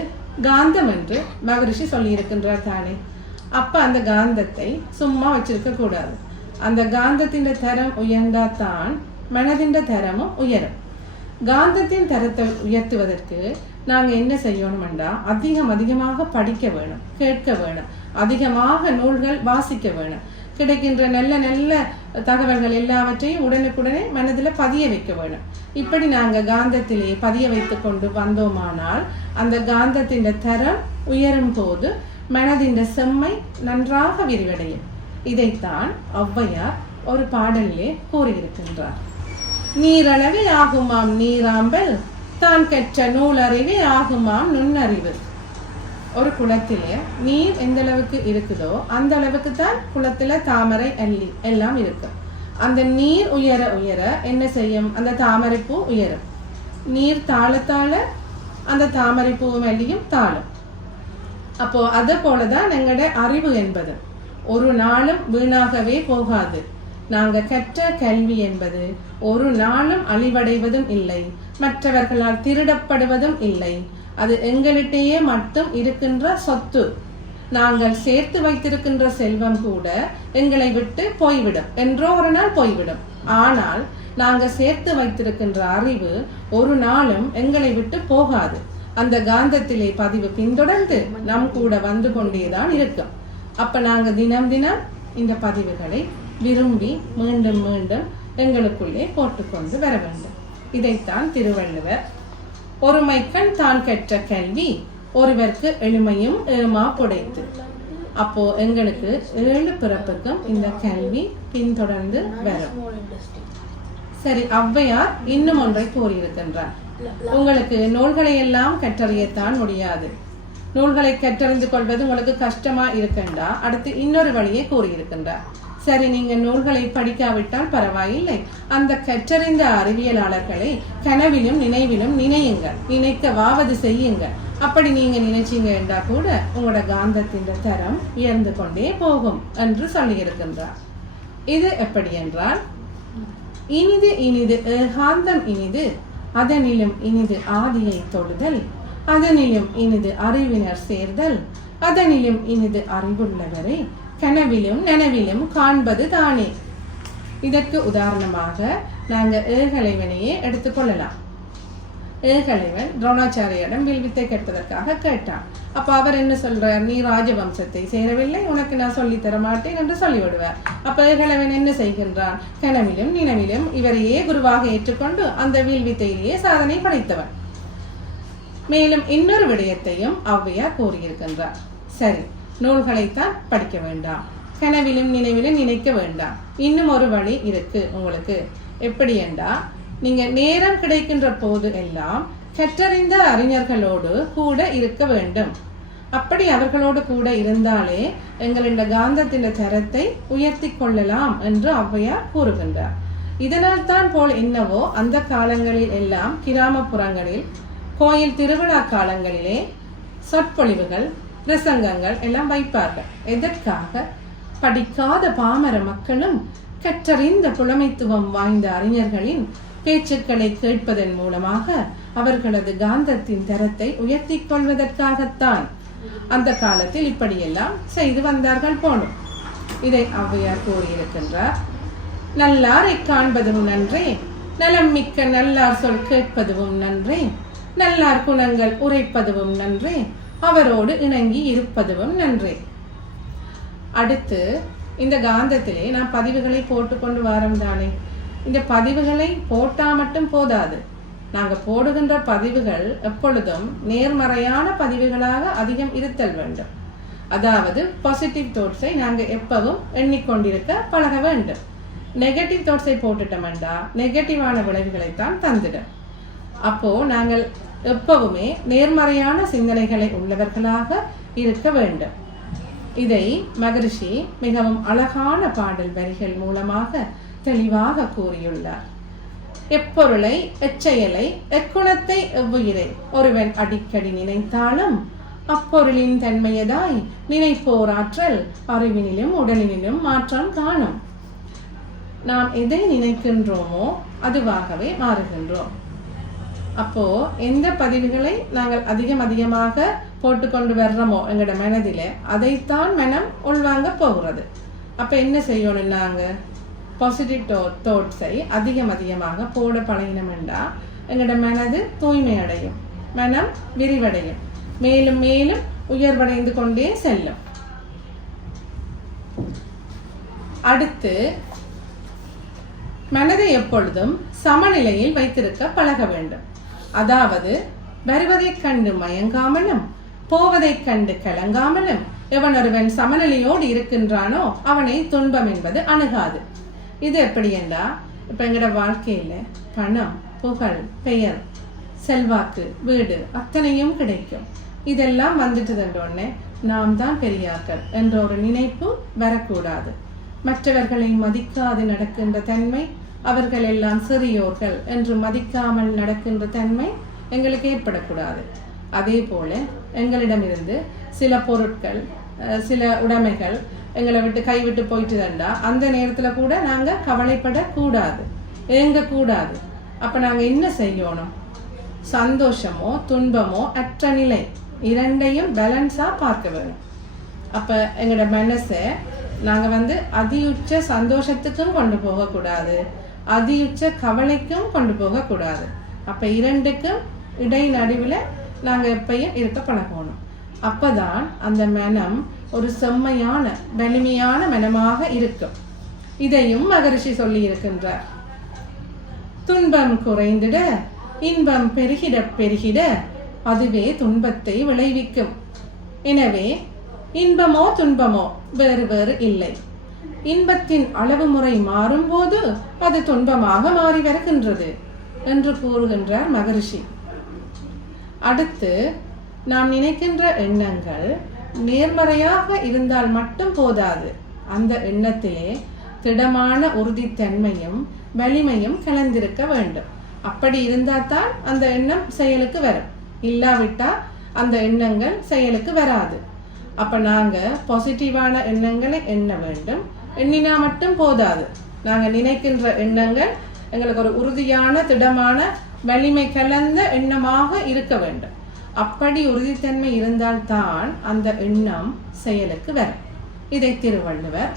காந்தம் என்று மகரிஷி சொல்லி இருக்கின்றார் தானே. அப்ப அந்த காந்தத்தை சும்மா வச்சிருக்க கூடாது. அந்த காந்தத்தின் தரம் உயர்ந்தாதான் மனதின் தரமும் உயரும். காந்தத்தின் தரத்தை உயர்த்துவதற்கு நாங்க என்ன செய்யணும்டா, அதிகமாக படிக்க வேணும், கேட்க வேணும், அதிகமாக நூல்கள் வாசிக்க வேணும். கிடைக்கின்ற நல்ல நல்ல தகவல்கள் எல்லாவற்றையும் உடனுக்குடனே மனதில் பதிய வைக்க வேணும். இப்படி நாங்கள் காந்தத்திலே பதிய வைத்து கொண்டு வந்தோமானால் அந்த காந்தத்தின் தரம் உயரும் போது மனதின் செம்மை நன்றாக விரிவடையும். இதைத்தான் ஔவையார் ஒரு பாடலிலே கூறியிருக்கின்றார். நீரளவே ஆகுமாம் நீராம்பல் தான் கற்ற நூலறிவே ஆகுமாம் நுண்ணறிவு. ஒரு குளத்திலே நீர் எந்த அளவுக்கு இருக்குதோ அந்த அளவுக்கு தான் குளத்துல தாமரை அள்ளி எல்லாம் இருக்கு. அந்த நீர் உயர உயர என்ன செய்யும்? அந்த தாமரை பூ உயரும். நீர் தாழ தாழ அந்த தாமரை பூவும் அள்ளியும் தாழும். அப்போ அதை போலதான் எங்களுடைய அறிவு என்பது ஒரு நாளும் வீணாகவே போகாது. நாங்க கற்ற கல்வி என்பது ஒரு நாளும் அழிவடைவதும் இல்லை, மற்றவர்களால் திருடப்படுவதும் இல்லை. அது எங்களிட்டேயே மட்டும் இருக்கின்ற சொத்து. நாங்கள் சேர்த்து வைத்திருக்கின்ற செல்வம் கூட எங்களை விட்டு போய்விடும், என்றோ ஒரு நாள் போய்விடும். ஆனால் நாங்கள் சேர்த்து வைத்திருக்கின்ற அறிவு ஒரு நாளும் எங்களை விட்டு போகாது. அந்த காந்தத்திலே பதிவு பின்தொடர்ந்து நம் கூட வந்து கொண்டேதான் இருக்கும். அப்ப நாங்க தினம் தினம் இந்த பதிவுகளை விரும்பி மீண்டும் மீண்டும் எங்களுக்குள்ளே போட்டுக்கொண்டு வர வேண்டும். இதைத்தான் திருவள்ளுவர் ஒருமைக்கண் தான் கற்ற கல்வி ஒருவருக்கு எளிமையும் ஏமா புடைத்து. அப்போ எங்களுக்கு 7 பிறப்புக்கும் இந்த கல்வி பின்தொடர்ந்து வரும். சரி, ஔவையார் இன்னும் ஒன்றை கூறியிருக்கின்றார். உங்களுக்கு நூல்களை எல்லாம் கற்றறியத்தான் முடியாது, நூல்களை கற்றறிந்து கொள்வது உங்களுக்கு கஷ்டமா இருக்கண்டா, அடுத்து இன்னொரு வழியை கூறியிருக்கின்றார். சரி, நீங்க நூல்களை படிக்காவிட்டால் பரவாயில்லை, அந்த கற்றறிந்த அறிவியலாளர்களை கனவிலும் நினைவிலும் நினையுங்க, நினைக்கவாவது செய்யுங்க. அப்படி நீங்க நினைச்சீங்க என்றா கூட உங்களோட காந்தத்தின் தரம் உயர்ந்து கொண்டே போகும் என்று சொல்லியிருக்கின்றார். இது எப்படி என்றால், இனிது இனிது ஏகாந்தம் இனிது அதனிலும் இனிது ஆதியை தொடுதல், அதனிலும் இனிது அறிவினர் சேர்தல், அதனிலும் இனிது அறிவுள்ளவரை கனவிலும் நனவிலும் காண்பது தானே. இதற்கு உதாரணமாக நாங்கள் ஏகலைவனையே எடுத்துக்கொள்ளலாம். ஏகலைவன் துரோணாச்சாரியிடம் வில்வித்தை கேட்பதற்காக கேட்டான். அப்ப அவர் என்ன சொல்றார்? நீ ராஜவம்சத்தை சேரவில்லை, உனக்கு நான் சொல்லி தர மாட்டேன் என்று சொல்லிவிடுவார். அப்ப ஏகலைவன் என்ன செய்கின்றான்? கனவிலும் நினைவிலும் இவரையே குருவாக ஏற்றுக்கொண்டு அந்த வில்வித்தையிலேயே சாதனை படைத்தவன். மேலும் இன்னொரு விடயத்தையும் ஔவையார் கூறியிருக்கின்றார். சரி, நூல்களைத்தான் படிக்க வேண்டாம், கனவிலும் நினைவிலும் நினைக்க வேண்டாம். இன்னும் ஒரு வழி இருக்கு உங்களுக்கு. எப்படி என்றா, நீங்க நேரம் கிடைக்கின்ற போது எல்லாம் கற்றறிந்த அறிஞர்களோடு கூட இருக்க வேண்டும். அப்படி அவர்களோடு கூட இருந்தாலே எங்களுடைய காந்தத்தின் தரத்தை உயர்த்தி கொள்ளலாம் என்று ஔவையார் கூறுகின்றார். இதனால் தான் போல் என்னவோ அந்த காலங்களில் எல்லாம் கிராமப்புறங்களில் கோயில் திருவிழா காலங்களிலே சொற்பொழிவுகள் பிரசங்கங்கள் எல்லாம் வைப்பார்கள். எதற்காக? படிக்காத பாமர மக்களும் கற்றறிந்த புலமைத்துவம் வாய்ந்த அறிஞர்களின் பேச்சுக்களை கேட்பதன் மூலமாக அவர்களது காந்தத்தின் தரத்தை உயர்த்தி கொள்வதற்காகத்தான் அந்த காலத்தில் இப்படியெல்லாம் செய்து வந்தார்கள் போலும். இதை ஔவையார் கூறியிருக்கின்றார். நல்லாரை காண்பதும் நன்றே, நலம் மிக்க நல்லார் சொல் கேட்பதும் நன்றே, நல்லார் குணங்கள் உரைப்பதும் நன்றே, அவரோடு இணங்கி இருப்பதும் நன்றே. அடுத்து இந்த காந்தத்திலே நான் பதிவுகளை போட்டுக்கொண்டு வாரம் தானே. இந்த பதிவுகளை போட்டா மட்டும் போதாது. நாங்க போடுகின்ற பதிவுகள் எப்பொழுதும் நேர்மறையான பதிவுகளாக அதிகம் இருத்தல் வேண்டும். அதாவது பாசிட்டிவ் தாட்ஸை நாங்க எப்பவும் எண்ணிக்கொண்டிருக்க பழக வேண்டும். நெகட்டிவ் தாட்ஸை போட்டுட்டோம்டா நெகட்டிவான விளைவுகளைத்தான் தந்துடும். அப்போ நாங்கள் எப்பவுமே நேர்மறையான சிந்தனைகளை உள்ளவர்களாக இருக்க வேண்டும். இதை மகரிஷி மிகவும் அழகான பாடல் வரிகள் மூலமாக தெளிவாக கூறியுள்ளார். எப்பொருளை எச்செயலை எக்குணத்தை எவ்வுயிரை ஒருவன் அடிக்கடி நினைத்தாலும் அப்பொருளின் தன்மையதாய் நினைப்போராற்றல் அறிவினிலும் உடலினிலும் மாற்றம் காணும். நாம் எதை நினைக்கின்றோமோ அதுவாகவே மாறுகின்றோம். அப்போ எந்த பதிவுகளை நாங்கள் அதிகமாக போட்டுக்கொண்டு வர்றோமோ எங்களோட மனதில அதைத்தான் மனம் உள்வாங்க போகிறது. அப்ப என்ன செய்யணும்? நாங்க பாசிட்டிவ் தாட்ஸை அதிகமாக போட பழகினோம்னா எங்களோட மனது தூய்மை அடையும், மனம் விரிவடையும், மேலும் மேலும் உயர்வடைந்து கொண்டே செல்லும். அடுத்து மனதை எப்பொழுதும் சமநிலையில் வைத்திருக்க பழக வேண்டும். அதாவது வருவதைக் கண்டு மயங்காமலும் போவதைக் கண்டு கலங்காமலும் எவன் ஒருவன் சமநிலையோடு இருக்கின்றானோ அவனை துன்பம் என்பது அணுகாது. இது எப்படி என்றா, இப்ப எங்களோட வாழ்க்கையில பணம், புகழ், பெயர், செல்வாக்கு, வீடு அத்தனையும் கிடைக்கும். இதெல்லாம் வந்துட்டுதுன்றோடனே நாம் தான் பெரியார்கள் என்ற ஒரு நினைப்பு வரக்கூடாது. மற்றவர்களை மதிக்காது நடக்கின்ற தன்மை, அவர்கள் எல்லாம் சிறியோர்கள் என்று மதிக்காமல் நடக்கின்ற தன்மை எங்களுக்கு ஏற்படக்கூடாது. அதே போல எங்களிடமிருந்து சில பொருட்கள், சில உடைமைகள் எங்களை விட்டு கைவிட்டு போயிட்டு தண்டா அந்த நேரத்துல கூட நாங்க கவலைப்படக்கூடாது, ஏங்கக்கூடாது. அப்ப நாங்க என்ன செய்யணும்? சந்தோஷமோ துன்பமோ அற்ற நிலை இரண்டையும் பேலன்ஸா பார்க்க வேணும். அப்ப எங்களோட மனசை நாங்க அதியுச்ச சந்தோஷத்துக்கும் கொண்டு போகக்கூடாது, அதியுச்ச கவலைக்கும் கொண்டு போகக்கூடாது. அப்ப இரண்டுக்கும் இடைநடுவில் நாங்க எப்பயும் இருக்க பழகணும். அப்பதான் அந்த மனம் ஒரு செம்மையான வலிமையான மனமாக இருக்கும். இதையும் மகரிஷி சொல்லி இருக்கின்றார். துன்பம் குறைந்திட இன்பம் பெருகிட பெருகிட அதுவே துன்பத்தை விளைவிக்கும். எனவே இன்பமோ துன்பமோ வேறு வேறு இல்லை. இன்பத்தின் அளவு முறை மாறும் போது அது துன்பமாக மாறி வருகின்றது என்று கூறுகின்றார் மகரிஷி. அடுத்து நாம் நினைக்கின்ற எண்ணங்கள் நேர்மறையாக இருந்தால் மட்டும் போதாது. அந்த எண்ணத்திலே திடமான உறுதித்தன்மையும் வலிமையும் கலந்திருக்க வேண்டும். அப்படி இருந்தால் தான் அந்த எண்ணம் செயலுக்கு வரும். இல்லாவிட்டா அந்த எண்ணங்கள் செயலுக்கு வராது. அப்ப நாங்க பாசிட்டிவான எண்ணங்களை எண்ண வேண்டும். எண்ணினா மட்டும் போதாது. நாங்க நினைக்கின்ற எண்ணங்கள் எங்களுக்கு ஒரு உறுதியான திடமான வலிமை கலந்த எண்ணமாக இருக்க வேண்டும். அப்படி உறுதித்தன்மை இருந்தால்தான் அந்த எண்ணம் செயலுக்கு வரும். இதை திருவள்ளுவர்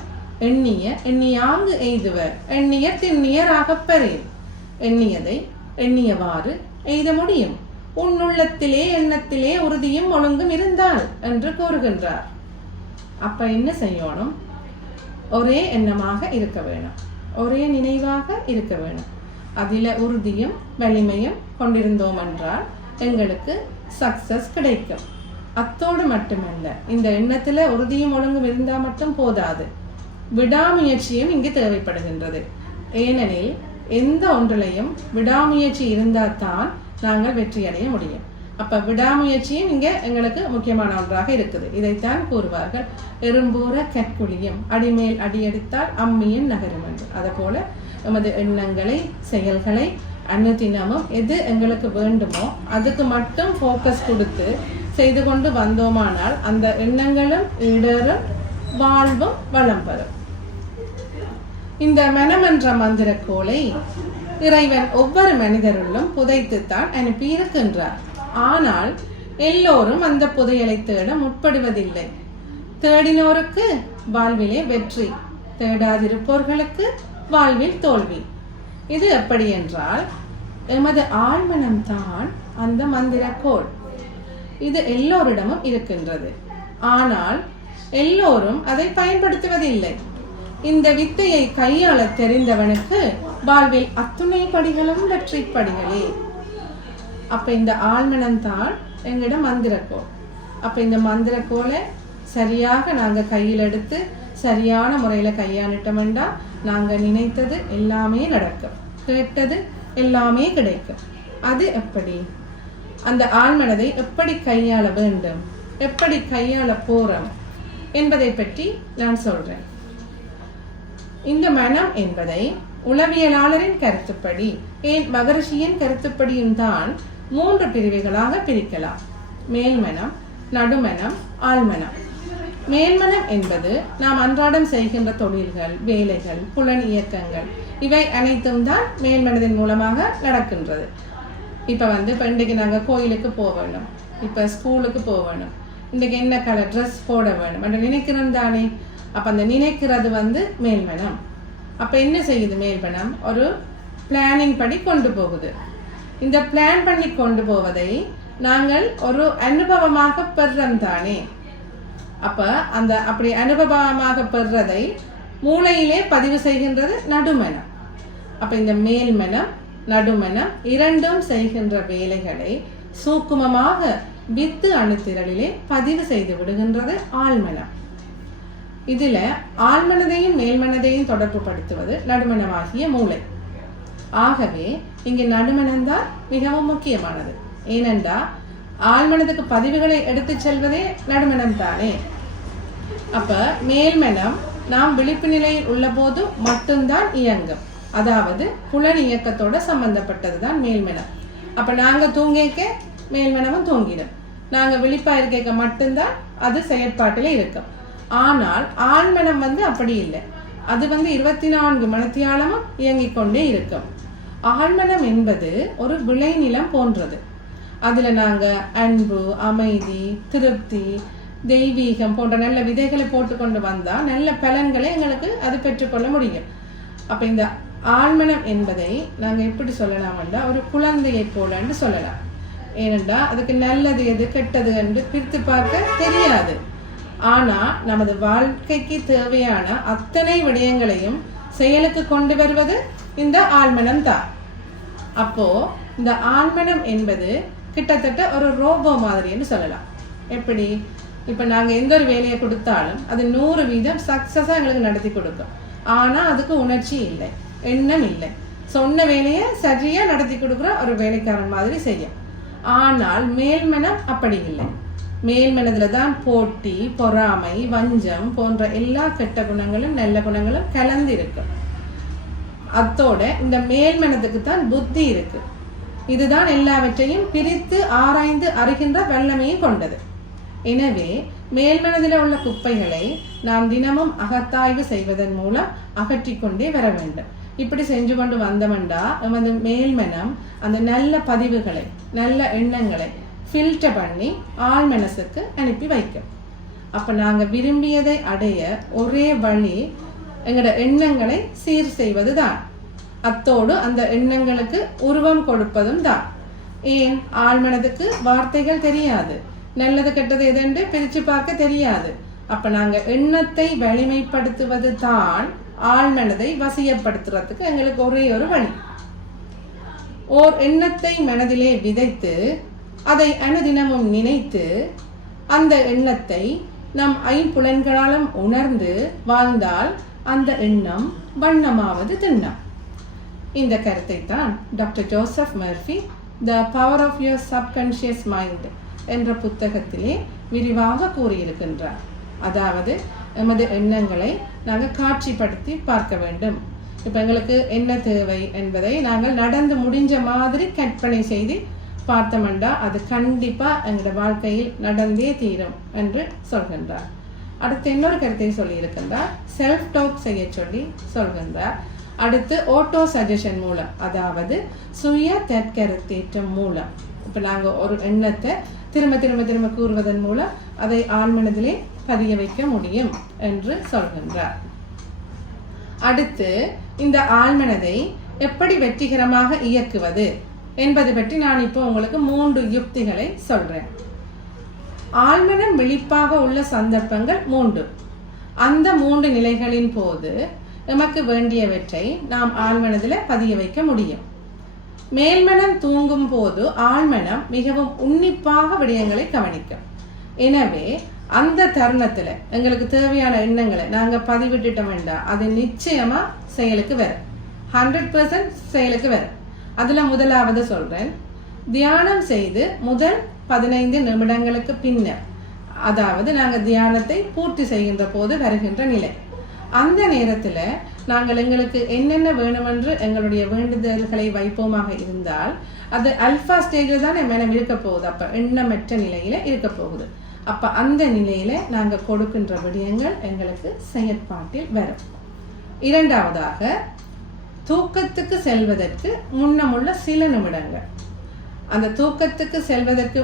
எண்ணியாங்கு எய்துவர் எண்ணிய திண்ணியராகப் பெறேன். எண்ணியதை எண்ணியவாறு எய்த முடியும். உன்னுள்ளத்திலே எண்ணத்திலே உறுதியும் ஒழுங்கும் இருந்தால் என்று கூறுகின்றார். அப்ப என்ன செய்யணும்? ஒரே எண்ணமாக இருக்க வேணும், ஒரே நினைவாக இருக்க வேணும். அதில உறுதியும் வலிமையும் கொண்டிருந்தோம் என்றால் எங்களுக்கு சக்சஸ் கிடைக்கும். அத்தோடு மட்டுமல்ல, இந்த எண்ணத்துல உறுதியும் ஒழுங்கும் இருந்தால் மட்டும் போதாது, விடாமுயற்சியும் இங்கு தேவைப்படுகின்றது. ஏனெனில் எந்த ஒன்றிலையும் விடாமுயற்சி இருந்தால் தான் நாங்கள் வெற்றி அடைய முடியும். அப்ப விடாமுயற்சியும் இங்க எங்களுக்கு முக்கியமான ஒன்றாக இருக்குது. இதைத்தான் கூறுவார்கள், எறும்பூர கற்குழியும் அடிமேல் அடியெடுத்தால் அம்மியின் நகரும் என்று. அதை போல நமது எண்ணங்களை, செயல்களை அன்னதினமும் எது எங்களுக்கு வேண்டுமோ அதுக்கு மட்டும் ஃபோக்கஸ் கொடுத்து செய்து கொண்டு வந்தோமானால் அந்த எண்ணங்களும் ஈடேறும், வாழ்வும் வளம் பெறும். இந்த மனம் என்ற மந்திர கோலை இறைவன் ஒவ்வொரு மனிதருள்ளும் புதைத்துத்தான் அனுப்பியிருக்கின்றார். ஆனால் எல்லோரும் அந்த புதையலை தேட முற்படுவதில்லை. தேடினோருக்கு வாழ்விலே வெற்றி, தேடாதிருப்போர்களுக்கு வாழ்வில் தோல்வி. இது எப்படி என்றால், எமது ஆழ்மனம்தான் அந்த மந்திரக்கோள். இது எல்லோரிடமும் இருக்கின்றது. ஆனால் எல்லோரும் அதை பயன்படுத்துவதில்லை. இந்த வித்தையை கையாள தெரிந்தவனுக்கு வாழ்வில் அத்துணை படிகளும் வெற்றி படிகளே. அப்ப இந்த ஆழ்மனம்தான் எங்கிட்ட மந்திரக்கோள். அப்ப இந்த மந்திரக்கோளை சரியாக நாங்க கையில் எடுத்து சரியான முறையில கையாளிட்டோம்னா நாங்க நினைத்தது எல்லாமே நடக்கும், கேட்டது எல்லாமே கிடைக்கும். அது எப்படி? அந்த ஆழ்மனதை எப்படி கையாள வேண்டும், எப்படி கையாள போறோம் என்பதை பற்றி நான் சொல்றேன். இந்த மனம் என்பதை உளவியலாளரின் கருத்துப்படி, ஏன் மகரிஷியின் கருத்துப்படியும் தான் 3 பிரிவுகளாக பிரிக்கலாம். மேல்மனம், நடுமனம், ஆழ்மனம். மேல்மனம் என்பது நாம் அன்றாடம் செய்கின்ற தொழில்கள், வேலைகள், புலன் இயக்கங்கள், இவை அனைத்தும் தான் மேல்மனதின் மூலமாக நடக்கின்றது. இப்போ இன்றைக்கு நாங்கள் கோயிலுக்கு போக வேணும், இப்போ ஸ்கூலுக்கு போக வேணும், இன்றைக்கு என்ன கலர் ட்ரெஸ் போட வேணும் என்று நினைக்கிறோம் தானே. அப்போ அந்த நினைக்கிறது மேல்மனம். அப்போ என்ன செய்யுது மேல்மனம்? ஒரு பிளானிங் படி கொண்டு போகுது. இந்த பிளான் பண்ணி கொண்டு போவதை நாங்கள் ஒரு அனுபவமாக பெறுறோம் தானே. அப்ப அந்த அப்படி அனுபவமாக பெறுறதை மூளையிலே பதிவு செய்கின்றது நடுமனம். அப்ப இந்த மேல்மனம் நடுமனம் இரண்டும் செய்கின்ற வேலைகளை சூக்குமமாக வித்து அணுத்திரளிலே பதிவு செய்து விடுகின்றது ஆழ்மனம். இதுல ஆழ்மனதையும் மேல்மனதையும் தொடர்பு படுத்துவது நடுமனமாகிய மூளை. ஆகவே இங்கு நடுமனம்தான் மிகவும் முக்கியமானது. ஏனென்றால் ஆழ்மனதுக்கு பதிவுகளை எடுத்து செல்வதே நடுமனம் தானே. அப்ப மேல்மனம் நாம் விழிப்பு நிலையில் உள்ள போது மட்டும்தான் இயங்கும். அதாவது புலன் இயக்கத்தோட சம்பந்தப்பட்டதுதான் மேல்மனம். அப்ப நாங்க தூங்கிக்க மேல்மனமும் தூங்கிடும், நாங்க விழிப்பா இருக்க மட்டும்தான் அது செயற்பாட்டில இருக்கும். ஆனால் ஆழ்மனம் அப்படி இல்லை. அது 24 மணித்தியாலமும் இயங்கிக் கொண்டே இருக்கும். ஆழ்மனம் என்பது ஒரு விளைநிலம் போன்றது. அதுல நாங்க அன்பு, அமைதி, திருப்தி, தெய்வீகம் போன்ற நல்ல விதைகளை போட்டுக்கொண்டு வந்தா நல்ல பலன்களை எங்களுக்கு அது பெற்றுக்கொள்ள முடியும். அப்ப இந்த ஆழ்மனம் என்பதை நாங்க எப்படி சொல்லலாம் என்றால் ஒரு குழந்தையை போல என்று சொல்லலாம். ஏனென்றா அதுக்கு நல்லது எது கெட்டது என்று பிரித்து பார்க்க தெரியாது. ஆனா நமது வாழ்க்கைக்கு தேவையான அத்தனை விடயங்களையும் செயலுக்கு கொண்டு வருவது இந்த ஆழ்மனம் தான். அப்போ இந்த ஆழ்மனம் என்பது கிட்டத்தட்ட ஒரு ரோபோ மாதிரின்னு சொல்லலாம். எப்படி? இப்ப நாங்க எந்த ஒரு வேலையை கொடுத்தாலும் அது 100% சக்சஸா எங்களுக்கு நடத்தி கொடுக்கும். ஆனா அதுக்கு உணர்ச்சி இல்லை, எண்ணம் இல்லை. சொன்ன வேலையை சரியா நடத்தி கொடுக்குற ஒரு வேலைக்காரன் மாதிரி செய்யும். ஆனால் மேல்மனம் அப்படி இல்லை. மேல்மனதுல தான் போட்டி, பொறாமை, வஞ்சம் போன்ற எல்லா கெட்ட குணங்களும் நல்ல குணங்களும் கலந்து இருக்கு. அத்தோட இந்த மேல்மனத்துக்கு தான் புத்தி இருக்கு. இதுதான் எல்லாவற்றையும் பிரித்து ஆராய்ந்து அறிகின்ற வல்லமையை கொண்டது. எனவே மேல்மனதில் உள்ள குப்பைகளை நாம் தினமும் அகத்தாய்வு செய்வதன் மூலம் அகற்றிக்கொண்டே வர வேண்டும். இப்படி செஞ்சு கொண்டு வந்தவண்டா நமது மேல்மனம் அந்த நல்ல பதிவுகளை, நல்ல எண்ணங்களை ஃபில்டர் பண்ணி ஆழ்மனசுக்கு அனுப்பி வைக்கும். அப்ப நாங்க விரும்பியதை அடைய ஒரே வழி எங்களோட எண்ணங்களை சீர் செய்வது தான். அத்தோடு அந்த எண்ணங்களுக்கு உருவம் கொடுப்பதும் தான். ஏன்? ஆழ்மனதுக்கு வார்த்தைகள் தெரியாது, நல்லது கெட்டது எதென்று பிரிச்சு பார்க்க தெரியாது. அப்ப நாங்க எண்ணத்தை வலிமைப்படுத்துவது தான் ஆழ்மனதை வசியப்படுத்துறதுக்கு எங்களுக்கு ஒரே ஒரு வழி. ஓர் எண்ணத்தை மனதிலே விதைத்து அதை அனுதினமும் நினைத்து அந்த எண்ணத்தை நம் ஐம்புலன்களாலும் உணர்ந்து வாழ்ந்தால் அந்த எண்ணம் வண்ணமாவது திண்ணம். இந்த கருத்தை தான் doctor Joseph Murphy the power of your subconscious mind என்ற புத்தகத்திலே விரிவாக கூறியிருக்கின்றார். அதாவது எமது எண்ணங்களை நாங்கள் காட்சிப்படுத்தி பார்க்க வேண்டும். இப்போ எங்களுக்கு என்ன தேவை என்பதை நாங்கள் நடந்து முடிஞ்ச மாதிரி கற்பனை செய்து பார்த்தோம்டா அது கண்டிப்பாக எங்களோட வாழ்க்கையில் நடந்தே தீரும் என்று சொல்கின்றார். அடுத்து இன்னொரு கருத்தை சொல்லி இருக்கின்றார். செல்ஃப் டாக் செய்ய சொல்லி சொல்கின்றார். அடுத்து ஓட்டோ சஜஷன் மூலம், அதாவது சுய தற்கருத்தேற்றம் மூலம் இப்போ நாங்கள் ஒரு எண்ணத்தை திரும்ப திரும்ப திரும்ப கூறுவதன் மூலம் அதை ஆழ்மனதிலே பதிய வைக்க முடியும் என்று சொல்கின்றார். அடுத்து இந்த ஆழ்மனதை எப்படி வெற்றிகரமாக இயக்குவது என்பது பற்றி நான் இப்போ உங்களுக்கு 3 யுக்திகளை சொல்றேன். ஆழ்மனம் விழிப்பாக உள்ள சந்தர்ப்பங்கள் 3. அந்த 3 நிலைகளின் போது நமக்கு வேண்டியவற்றை நாம் ஆழ்மனதில் பதிய வைக்க முடியும். மேல்மனம் தூங்கும் போது ஆழ்மனம் மிகவும் உன்னிப்பாக விடயங்களை கவனிக்கும். எனவே அந்த தருணத்துல எங்களுக்கு தேவையான எண்ணங்களை நாங்க பதிவிட்டுட்டோம் வேண்டாம், அது நிச்சயமா செயலுக்கு வரும். 100% செயலுக்கு வரும். அதுல முதலாவது சொல்றேன், தியானம் செய்து முதல் 15 நிமிடங்களுக்கு பின்னர், அதாவது நாங்க தியானத்தை பூர்த்தி செய்கின்ற போது வருகின்ற நிலை. அந்த நேரத்துல நாங்கள் எங்களுக்கு என்னென்ன வேணுமென்று எங்களுடைய வேண்டுதல்களை வைப்போமாக இருந்தால் அது அல்பா ஸ்டேஜில் தான் மனம் இருக்க போகுது. அப்ப எண்ணமற்ற நிலையில இருக்க போகுது. அப்ப அந்த நிலையில நாங்க கொடுக்கின்ற விடயங்கள் எங்களுக்கு செயற்பாட்டில் வரும். இரண்டாவதாக, தூக்கத்துக்கு செல்வதற்கு முன்னமுள்ள சில நிமிடங்கள், அந்த தூக்கத்துக்கு செல்வதற்கு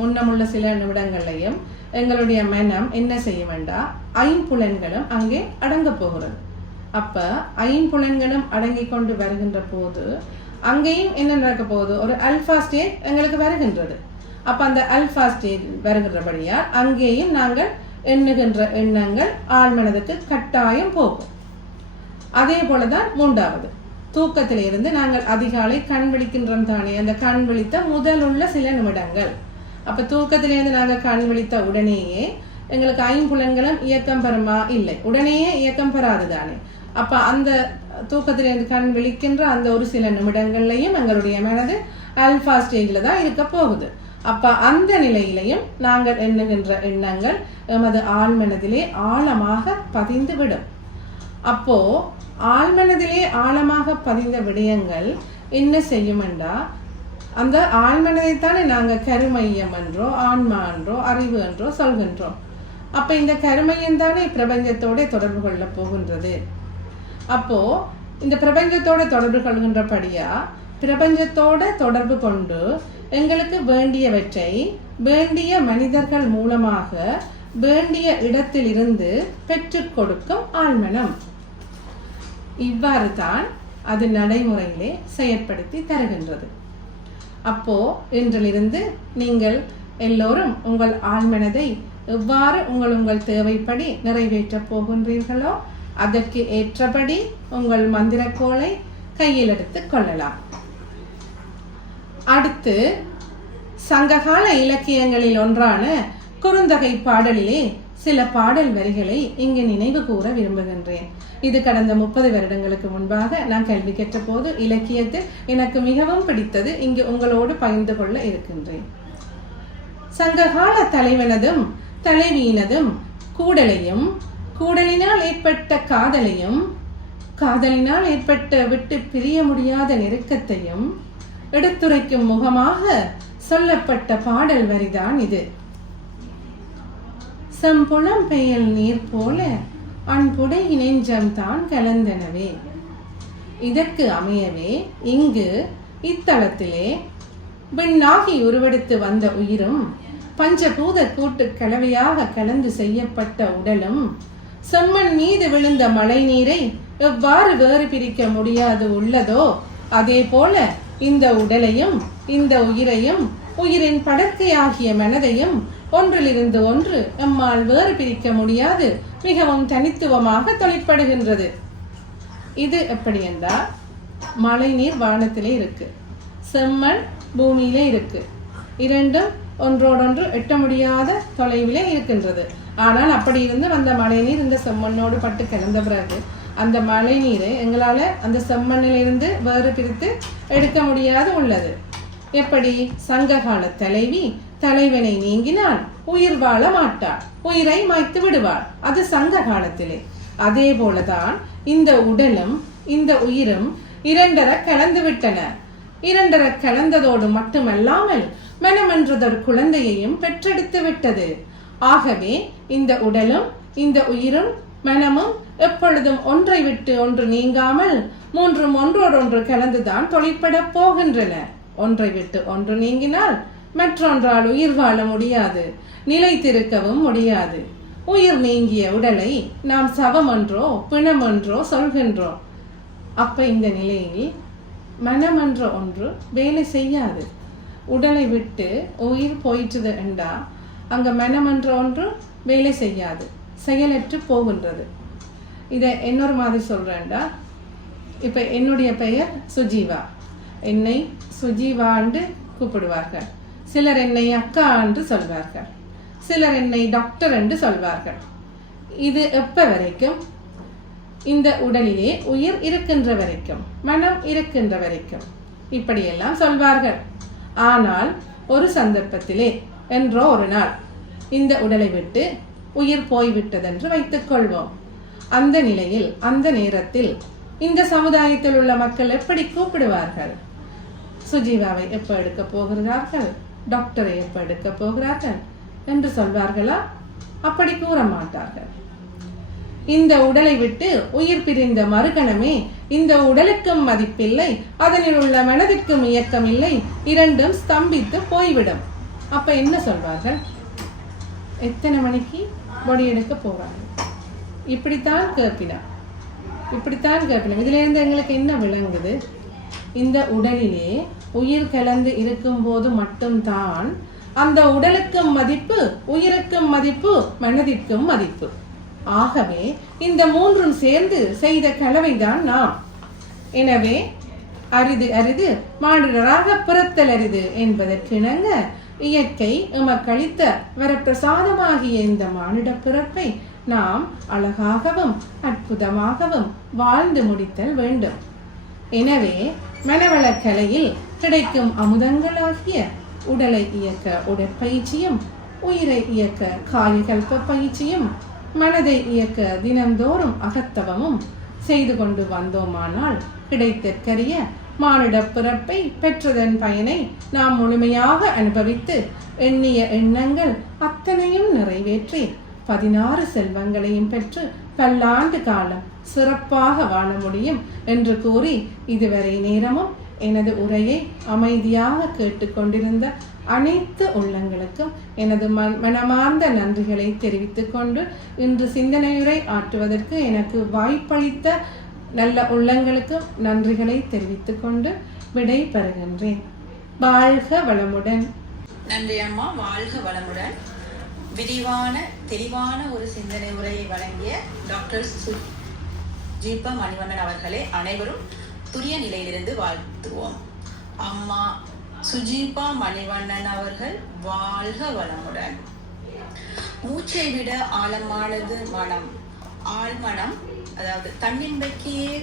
முன்னமுள்ள சில நிமிடங்களையும் எங்களுடைய மனம் என்ன செய்ய வேண்டாம், ஐம்புலன்களும் அங்கே அடங்க போகிறது. அப்ப ஐம்புலன்களும் அடங்கி கொண்டு வருகின்ற போது அங்கேயும் என்ன நடக்க போகுது, ஒரு அல்பா ஸ்டேஜ் எங்களுக்கு வருகின்றது. அப்ப அந்த அல்பா ஸ்டேஜ் வருகின்றபடியால் அங்கேயும் நாங்கள் எண்ணுகின்ற எண்ணங்கள் ஆழ்மனதுக்கு கட்டாயம் போகும். அதே போலதான் மூன்றாவது, தூக்கத்திலிருந்து நாங்கள் அதிகாலை கண் விழிக்கின்றோம் தானே, அந்த கண் விழித்த முதலுள்ள சில நிமிடங்கள். அப்ப தூக்கத்திலிருந்து நாங்கள் கண் விழித்த உடனேயே எங்களுக்கு ஐம்புலன்களும் இயக்கம் பெறுமா? இல்லை, உடனேயே இயக்கம் பெறாது தானே. அப்ப அந்த தூக்கத்திலிருந்து கண் விழிக்கின்ற அந்த ஒரு சில நிமிடங்கள்லையும் எங்களுடைய மனது ஆல்பா ஸ்டேஜில் தான் இருக்க போகுது. அப்ப அந்த நிலையிலையும் நாங்கள் எண்ணுகின்ற எண்ணங்கள் எமது ஆழ்மனதிலே ஆழமாக பதிந்து விடும். அப்போ ஆழ்மனதிலே ஆழமாக பதிந்த விடயங்கள் என்ன செய்யும் என்றா, அந்த ஆழ்மனதைத்தானே நாங்கள் கருமையம் என்றோ ஆன்மா என்றோ அறிவு என்றோ சொல்கின்றோம். அப்ப இந்த கருமையம் தானே பிரபஞ்சத்தோட தொடர்பு கொள்ள போகின்றது. அப்போ இந்த பிரபஞ்சத்தோட தொடர்பு கொள்கின்றபடியா பிரபஞ்சத்தோட தொடர்பு கொண்டு எங்களுக்கு வேண்டியவற்றை வேண்டிய மனிதர்கள் மூலமாக வேண்டிய இடத்தில் இருந்து பெற்றுக் கொடுக்கும் ஆழ்மனம். இவ்வாறு தான் அது நடைமுறையிலே செயற்படுத்தி தருகின்றது. அப்போ இன்றிலிருந்து நீங்கள் எல்லோரும் உங்கள் ஆழ்மனதை எவ்வாறு உங்கள் தேவைப்படி நிறைவேற்ற போகின்றீர்களோ அதற்கு ஏற்றபடி உங்கள் மந்திரக்கோளை கையில் எடுத்துக் கொள்ளலாம். அடுத்து, சங்ககால இலக்கியங்களில் ஒன்றான குறுந்தொகை பாடலிலே சில பாடல் வரிகளை இங்கு நினைவு கூற விரும்புகின்றேன். இது கடந்த 30 வருடங்களுக்கு முன்பாக நான் கல்வி கற்ற போது இலக்கியத்தில் எனக்கு மிகவும் பிடித்தது. இங்கு உங்களோடு பகிர்ந்து கொள்ள இருக்கின்றேன். சங்ககால தலைவனதும் தலைவியினதும் கூடலையும், கூடலினால் ஏற்பட்ட காதலையும், காதலினால் ஏற்பட்ட விட்டு பிரிய முடியாத நெருக்கத்தையும் எடுத்துரைக்கும் முகமாக சொல்லப்பட்ட பாடல் வரிதான் இது. செம்புலம் பெயல் நீர் போல அன்புடை நெஞ்சம் தான் கலந்தனவே. இதற்கு அமையவே இங்கு இத்தலத்திலே விண்ணாகி உருவெடுத்து வந்த உயிரும் பஞ்சபூத கூட்டு கலவையாக கலந்து செய்யப்பட்ட உடலும் செம்மண் மீது விழுந்த மழை நீரை எவ்வாறு வேறு பிரிக்க முடியாது உள்ளதோ அதே போல இந்த உடலையும் இந்த உயிரையும் உயிரின் படற்கையாகிய மனதையும் ஒன்றிலிருந்து ஒன்று எம்மால் வேறு பிரிக்க முடியாது மிகவும் தனித்துவமாக தொழிற்படுகின்றது. இது எப்படி என்றால், மழை நீர் வானத்திலே இருக்கு, செம்மண் பூமியிலே இருக்கு, இரண்டும் ஒன்றோடொன்று எட்ட முடியாத தொலைவிலே இருக்கின்றது. ஆனால் அப்படி இருந்து அந்த மழை நீர் இந்த செம்மண்ணோடு பட்டு கலந்த பிறகு அந்த மழை நீரை எங்களால அந்த செம்மண்ணிலிருந்து வேறு பிரித்து எடுக்க முடியாது உள்ளது. எப்படி? சங்ககால தலைவி தலைவனை நீங்கினால் உயிர் வாழ மாட்டாள், உயிரை மாய்த்து விடுவாள். அது சங்க காலத்திலே. அதே போலதான் இந்த உடலும் இந்த உயிரும் இரண்டரை கலந்து விட்டன. இரண்டரை கலந்ததோடு மட்டுமல்லாமல் மனமென்றதொரு குழந்தையையும் பெற்றெடுத்து விட்டது. ஆகவே இந்த உடலும் இந்த உயிரும் மனமும் எப்பொழுதும் ஒன்றை விட்டு ஒன்று நீங்காமல் மூன்றும் ஒன்றோடொன்று கலந்துதான் தொழிற்பட போகின்றன. ஒன்றை விட்டு ஒன்று நீங்கினால் மற்றொன்றால் உயிர் வாழ முடியாது, நிலைத்திருக்கவும் முடியாது. உயிர் நீங்கிய உடலை நாம் சவம் என்றோ பிணம் என்றோ சொல்கின்றோம். அப்ப இந்த நிலையில் மனமென்ற ஒன்று வேலை செய்யாது. உடலை விட்டு உயிர் போயிட்டது என்றா அங்க மனமென்ற ஒன்று வேலை செய்யாது, செயலற்று போகின்றது. இதை இன்னொரு மாதிரி சொல்றேன்டா, இப்ப என்னுடைய பெயர் சுஜீவா, என்னை சுஜீவா என்று கூப்பிடுவார்கள். சிலர் என்னை அக்கா என்று சொல்வார்கள், சிலர் என்னை டாக்டர் என்று சொல்வார்கள். இது எப்ப வரைக்கும்? இந்த உடலிலே உயிர் இருக்கின்ற வரைக்கும், மனம் இருக்கின்ற வரைக்கும் இப்படியெல்லாம் சொல்வார்கள். ஆனால் ஒரு சந்தர்ப்பத்திலே என்றோ ஒரு நாள் இந்த உடலை விட்டு உயிர் போய்விட்டதென்று வைத்துக் கொள்வோம். அந்த நிலையில் அந்த நேரத்தில் இந்த சமுதாயத்தில் உள்ள மக்கள் எப்படி கூப்பிடுவார்கள்? சுஜீவாவை எப்ப எடுக்க போகிறார்கள், டாக்டரை எப்ப எடுக்க போகிறார்கள் என்று சொல்வார்களா? அப்படி கூற மாட்டார்கள். இந்த உடலை விட்டு உயிர் பிரிந்த மறுகணமே இந்த உடலுக்கும் மதிப்பில்லை, அதனில் உள்ள மனதிற்கும் இயக்கம் இல்லை, இரண்டும் ஸ்தம்பித்து போய்விடும். அப்ப என்ன சொல்வார்கள்? எத்தனை மணிக்கு பொடி எடுக்க போறாங்க? இப்படித்தான் கேட்பினார், இப்படித்தான் கேட்பினோம். இதுல இருந்து எங்களுக்கு என்ன விளங்குது? இந்த உடலிலே உயிர் கலந்து இருக்கும் போது மட்டும்தான் அந்த உடலுக்கும் மதிப்பு, உயிருக்கும் மதிப்பு, மனதிற்கும் மதிப்பு. ஆகவே இந்த மூன்றும் சேர்ந்து செய்த கலவைதான் நாம். எனவே அரிது அரிது மானிடராக பிறத்தல் அரிது என்பதற்கிணங்க இயற்கை எமக்களித்த வரப்பிரசாதமாகிய இந்த மானிட பிறப்பை நாம் அழகாகவும் அற்புதமாகவும் வாழ்ந்து முடித்தல் வேண்டும். எனவே மனவளக்கலையில் கிடைக்கும் அமுதங்களாகிய உடலை இயக்க உடற்பயிற்சியும், உயிரை இயக்க காயகல்ப பயிற்சியும், மனதை இயக்க தினந்தோறும் அகத்தவமும் செய்து கொண்டு வந்தோமானால் கிடைத்தற்கரிய மானிட பிறப்பை பெற்றதன் பயனை நாம் முழுமையாக அனுபவித்து எண்ணிய எண்ணங்கள் அத்தனையும் நிறைவேற்றி 16 செல்வங்களையும் பெற்று பல்லாண்டு காலம் சிறப்பாக வாழ முடியும் என்று கூறி இதுவரை நேரமும் எனது உரையை அமைதியாக கேட்டுக்கொண்டிருந்த அனைத்து உள்ளங்களுக்கும் எனது மனமார்ந்த நன்றிகளை தெரிவித்துக் கொண்டு இன்று சிந்தனையுரை ஆற்றுவதற்கு எனக்கு வாய்ப்பளித்த நல்ல உள்ளங்களுக்கும் நன்றிகளை தெரிவித்துக் கொண்டு விடை பெறுகின்றேன். வாழ்க வளமுடன். நன்றி அம்மா, வாழ்க வளமுடன். விரிவான தெளிவான ஒரு சிந்தனை உரையை வழங்கிய டாக்டர் சுஜீபா மணிவண்ணன் அவர்களை அனைவரும் துரிய நிலையிலிருந்து வாழ்த்துவோம். அம்மா சுஜீபா மணிவண்ணன் அவர்கள் வாழ்க வளமுடன். மூச்சை விட ஆழமானது மனம். ஆழ்மனம், அதாவது தன்னம்பிக்கையே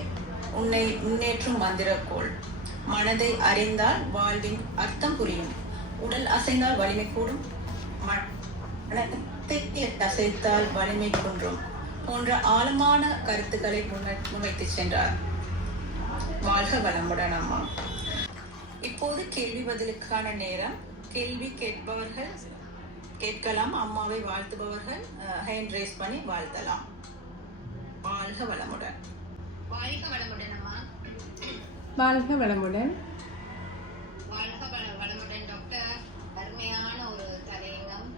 உன்னை முன்னேற்றும் மந்திரக்கோள். மனதை அறிந்தால் வாழ்வின் அர்த்தம் புரியும். உடல் அசைந்தால் வலிமை கூடும். மனத்தை அசைத்தால் வலிமை குன்றும் போன்ற ஆழமான கருத்துக்களை முன்வைத்து சென்றார். வாழ்க வளமுடன் அம்மா. இப்போது கேள்வி பதிலுக்கான நேரம். கேள்வி கேட்பவர்கள் கேட்கலாம். அம்மாவை வாழ்த்துபவர்கள் ஹேண்ட் ரேஸ் பண்ணி வாழ்த்தலாம். வாழ்க வளமுடன். வாழ்க வளமுடன் அம்மா. வாழ்க வளமுடன். வாழ்க வளமுடன் டாக்டர். அருமையான ஒரு தலையங்கம்.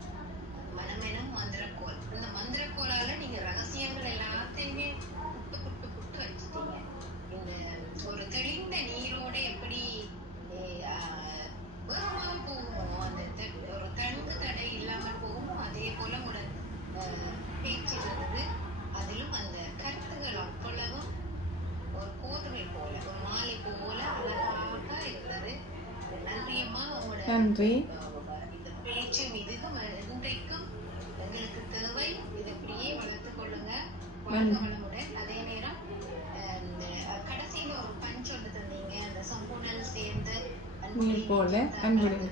மனமெனும் மந்திரக்கோள். இந்த மந்திரக்கோளால நீங்க ரகசியங்கள் எல்லாத்தையுமே புட்டு வச்சுட்டீங்க. இந்த ஒரு தெளிந்த நீரோட எப்படி வேகமாக போகுமோ, அந்த ஒரு தங்கு தடை இல்லாமல் போகுமோ, அதே போல உங்களோட பேச்சு இருந்தது. அதிலும் அந்த கருத்துகள் அவ்வளவும் ஒரு கோதுமை போல, ஒரு மாலை போல அழகாக இருந்தது. நன்றியம்மா. உங்களோட நன்றி. இந்த பேச்சும் இதுக்கும் இன்றைக்கும் எங்களுக்கு தேவை. இதை இப்படியே வளர்த்துக் கொள்ளுங்க. வாழ்க வளமுடன். அதே நேரம் கடைசியில ஒரு பஞ்ச் ஒன்று தந்தீங்க, அந்த சம்பூர்ணன் சேர்ந்து போல அன்புடன்.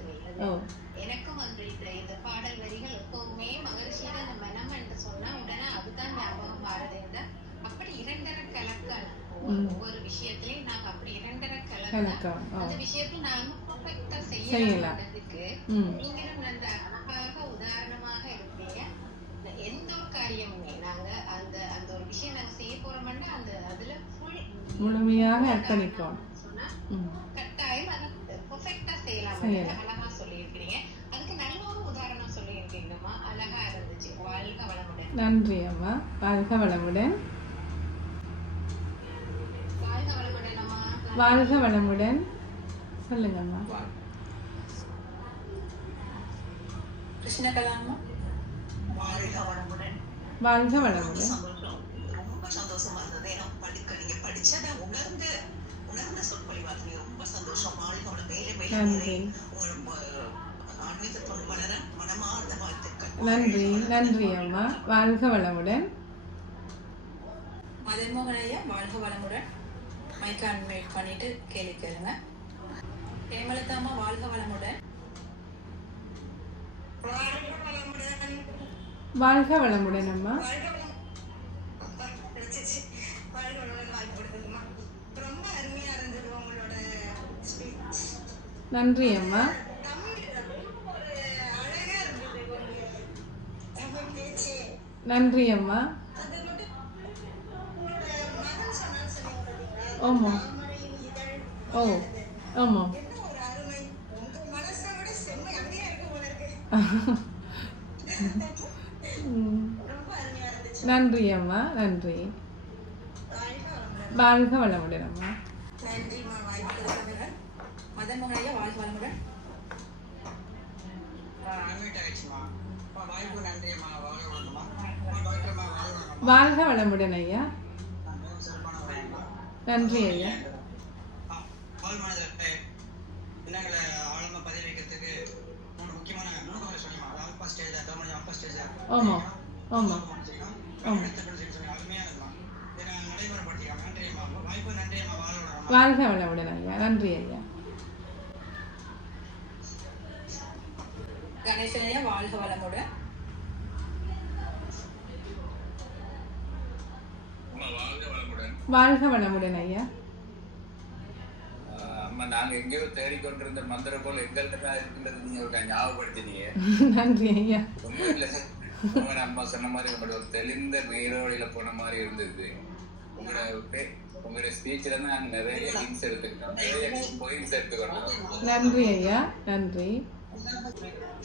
எனக்கும் வந்து இந்த பாடல் வரிகள் எப்பவுமே மகிழ்ச்சியான மனம் என்று சொன்னா உடனே அதுதான் ஞாபகம் மாறுது. அப்படி இரண்டரை கலக்கணும். ஒவ்வொரு விஷயத்திலையும் நாங்க அப்படி இரண்டரை கலக்கலாம். அந்த விஷயத்துல நாங்க பர்ஃபெக்ட்டா செய்யறதுக்கு நீங்களும் அந்த அழகாக உதாரணமாக இருப்பீங்க. எந்த ஒரு காரியமுமே நாங்க அந்த அந்த ஒரு விஷயம் நாங்க செய்ய போறோம்னா அந்த அதுல முழுமையாக அர்ப்பணிக்கும் சொன்னா கட்டாயம் அதை பர்ஃபெக்ட்டா செய்யலாம். அழகா சொல்லியிருக்கிறீங்க. அதுக்கு நல்ல ஒரு உதாரணம் சொல்லியிருக்கீங்கம்மா. அழகா இருந்துச்சு. வாழ்க வளமுடன். நன்றி அம்மா. வாழ்க வளமுடன். வாழ்க வளமுடன் அம்மா. வாழ்க வளமுடன். சொல்லுங்க அம்மா. கிருஷ்ணகலாம்மா. வாழ்க வளமுடன். வாழ்க வளமுடன். ரொம்ப சந்தோஷமா இருந்தது. ஏன்னா நீங்க படிச்சதை உணர்ந்த சொற்பொழிவாக ரொம்ப சந்தோஷம். வாழ்க வளம். மேலே மேலே ஆன்மீகத்தோடு வளர மனமார்ந்த வாழ்த்துக்கள். நன்றி. நன்றி அம்மா. வாழ்க வளமுடன். மதன்மோகன் ஐயா வாழ்க வளமுடன். மைக் அன்மியூட் பண்ணிட்டு கேள்வி கேளுங்க. ஹேமலதா அம்மா வாழ்க வளமுடன். வாழ்க வளமுடன் அம்மா. நன்றி அம்மா. நன்றி அம்மா. ஆமா. ஓ ஆமா. நன்றி அம்மா. நன்றி. வாழ்க வளமுடன் அம்மா. நன்றிம்மா. மதன்மோகன் ஐயா வாழ்க வளமுடன். அன்மியூட் ஆயிடுச்சுமா. வாழ்க நன்றிம்மா. வாழ்க வளமுடன். வாழ்க வளமுடன் ஐயா. நன்றி ஐயா. ஆமா ஆமா ஆமா. வாழ்க வளமுடன் ஐயா. நன்றி ஐயா. கணேசன் ஐயா வாழ்க வளமுடன். வாழ்க வளமுடன் ஐயா. அம்மா நாங்க எங்கேயோ தேடிக்கொண்டிருந்த மந்திர போல் எங்கள்கிட்ட தான் இருக்கின்றது நீங்க ஒரு ஞாபகப்படுத்தினீங்க. நன்றி ஐயா. உங்க அம்மா சொன்ன மாதிரி உங்களோட ஒரு தெளிந்த நீரோடியில போன மாதிரி இருந்தது. உங்களுடைய ஸ்பீச்ல தான் நாங்க நிறைய லிங்க்ஸ் எடுத்துக்கிட்டோம், நிறைய பாயிண்ட்ஸ் எடுத்துக்கிட்டோம். நன்றி ஐயா. நன்றி.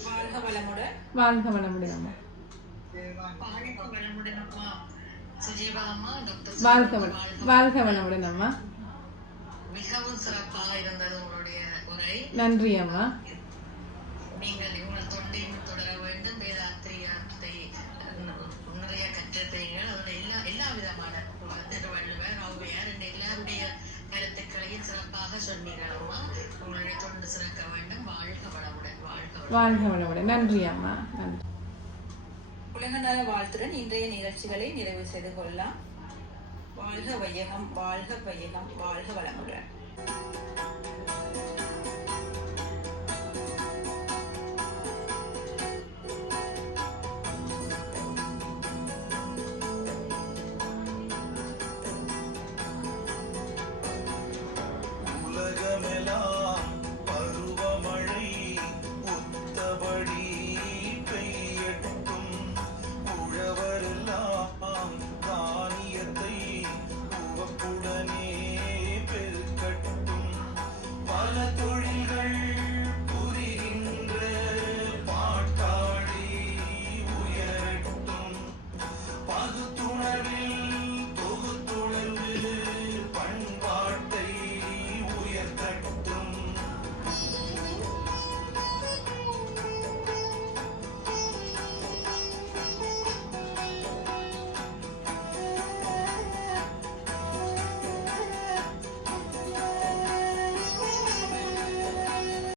வாழ்க வளமுடன். வாழ்க வளமுடன் அம்மா. வாழ்க வளமுடன் அம்மா. மிகவும் சிறப்பாக இருந்தது உங்களுடைய உரை. நன்றி அம்மா. நீங்கள் உங்கள் தொண்டையும் தொடர வேண்டும். வேதாத்திரியத்தை நிறைய கற்றீர்கள். அதோட எல்லா விதமான திருவள்ளுவர் ஔவையார் என்ற எல்லாருடைய கருத்துக்களையும் சிறப்பாக சொன்னீர்கள் அம்மா. உங்களுடைய தொண்டு சிறக்க வேண்டும். வாழ்க வளமுடன். வாழ்க வளமுடன். நன்றி அம்மா. நன்றி. உலக நல வாழ்த்துடன் இன்றைய நிகழ்ச்சிகளை நிறைவு செய்து கொள்ளலாம். வாழ்க வையகம், வாழ்க வையகம், வாழ்க வளமுடன்.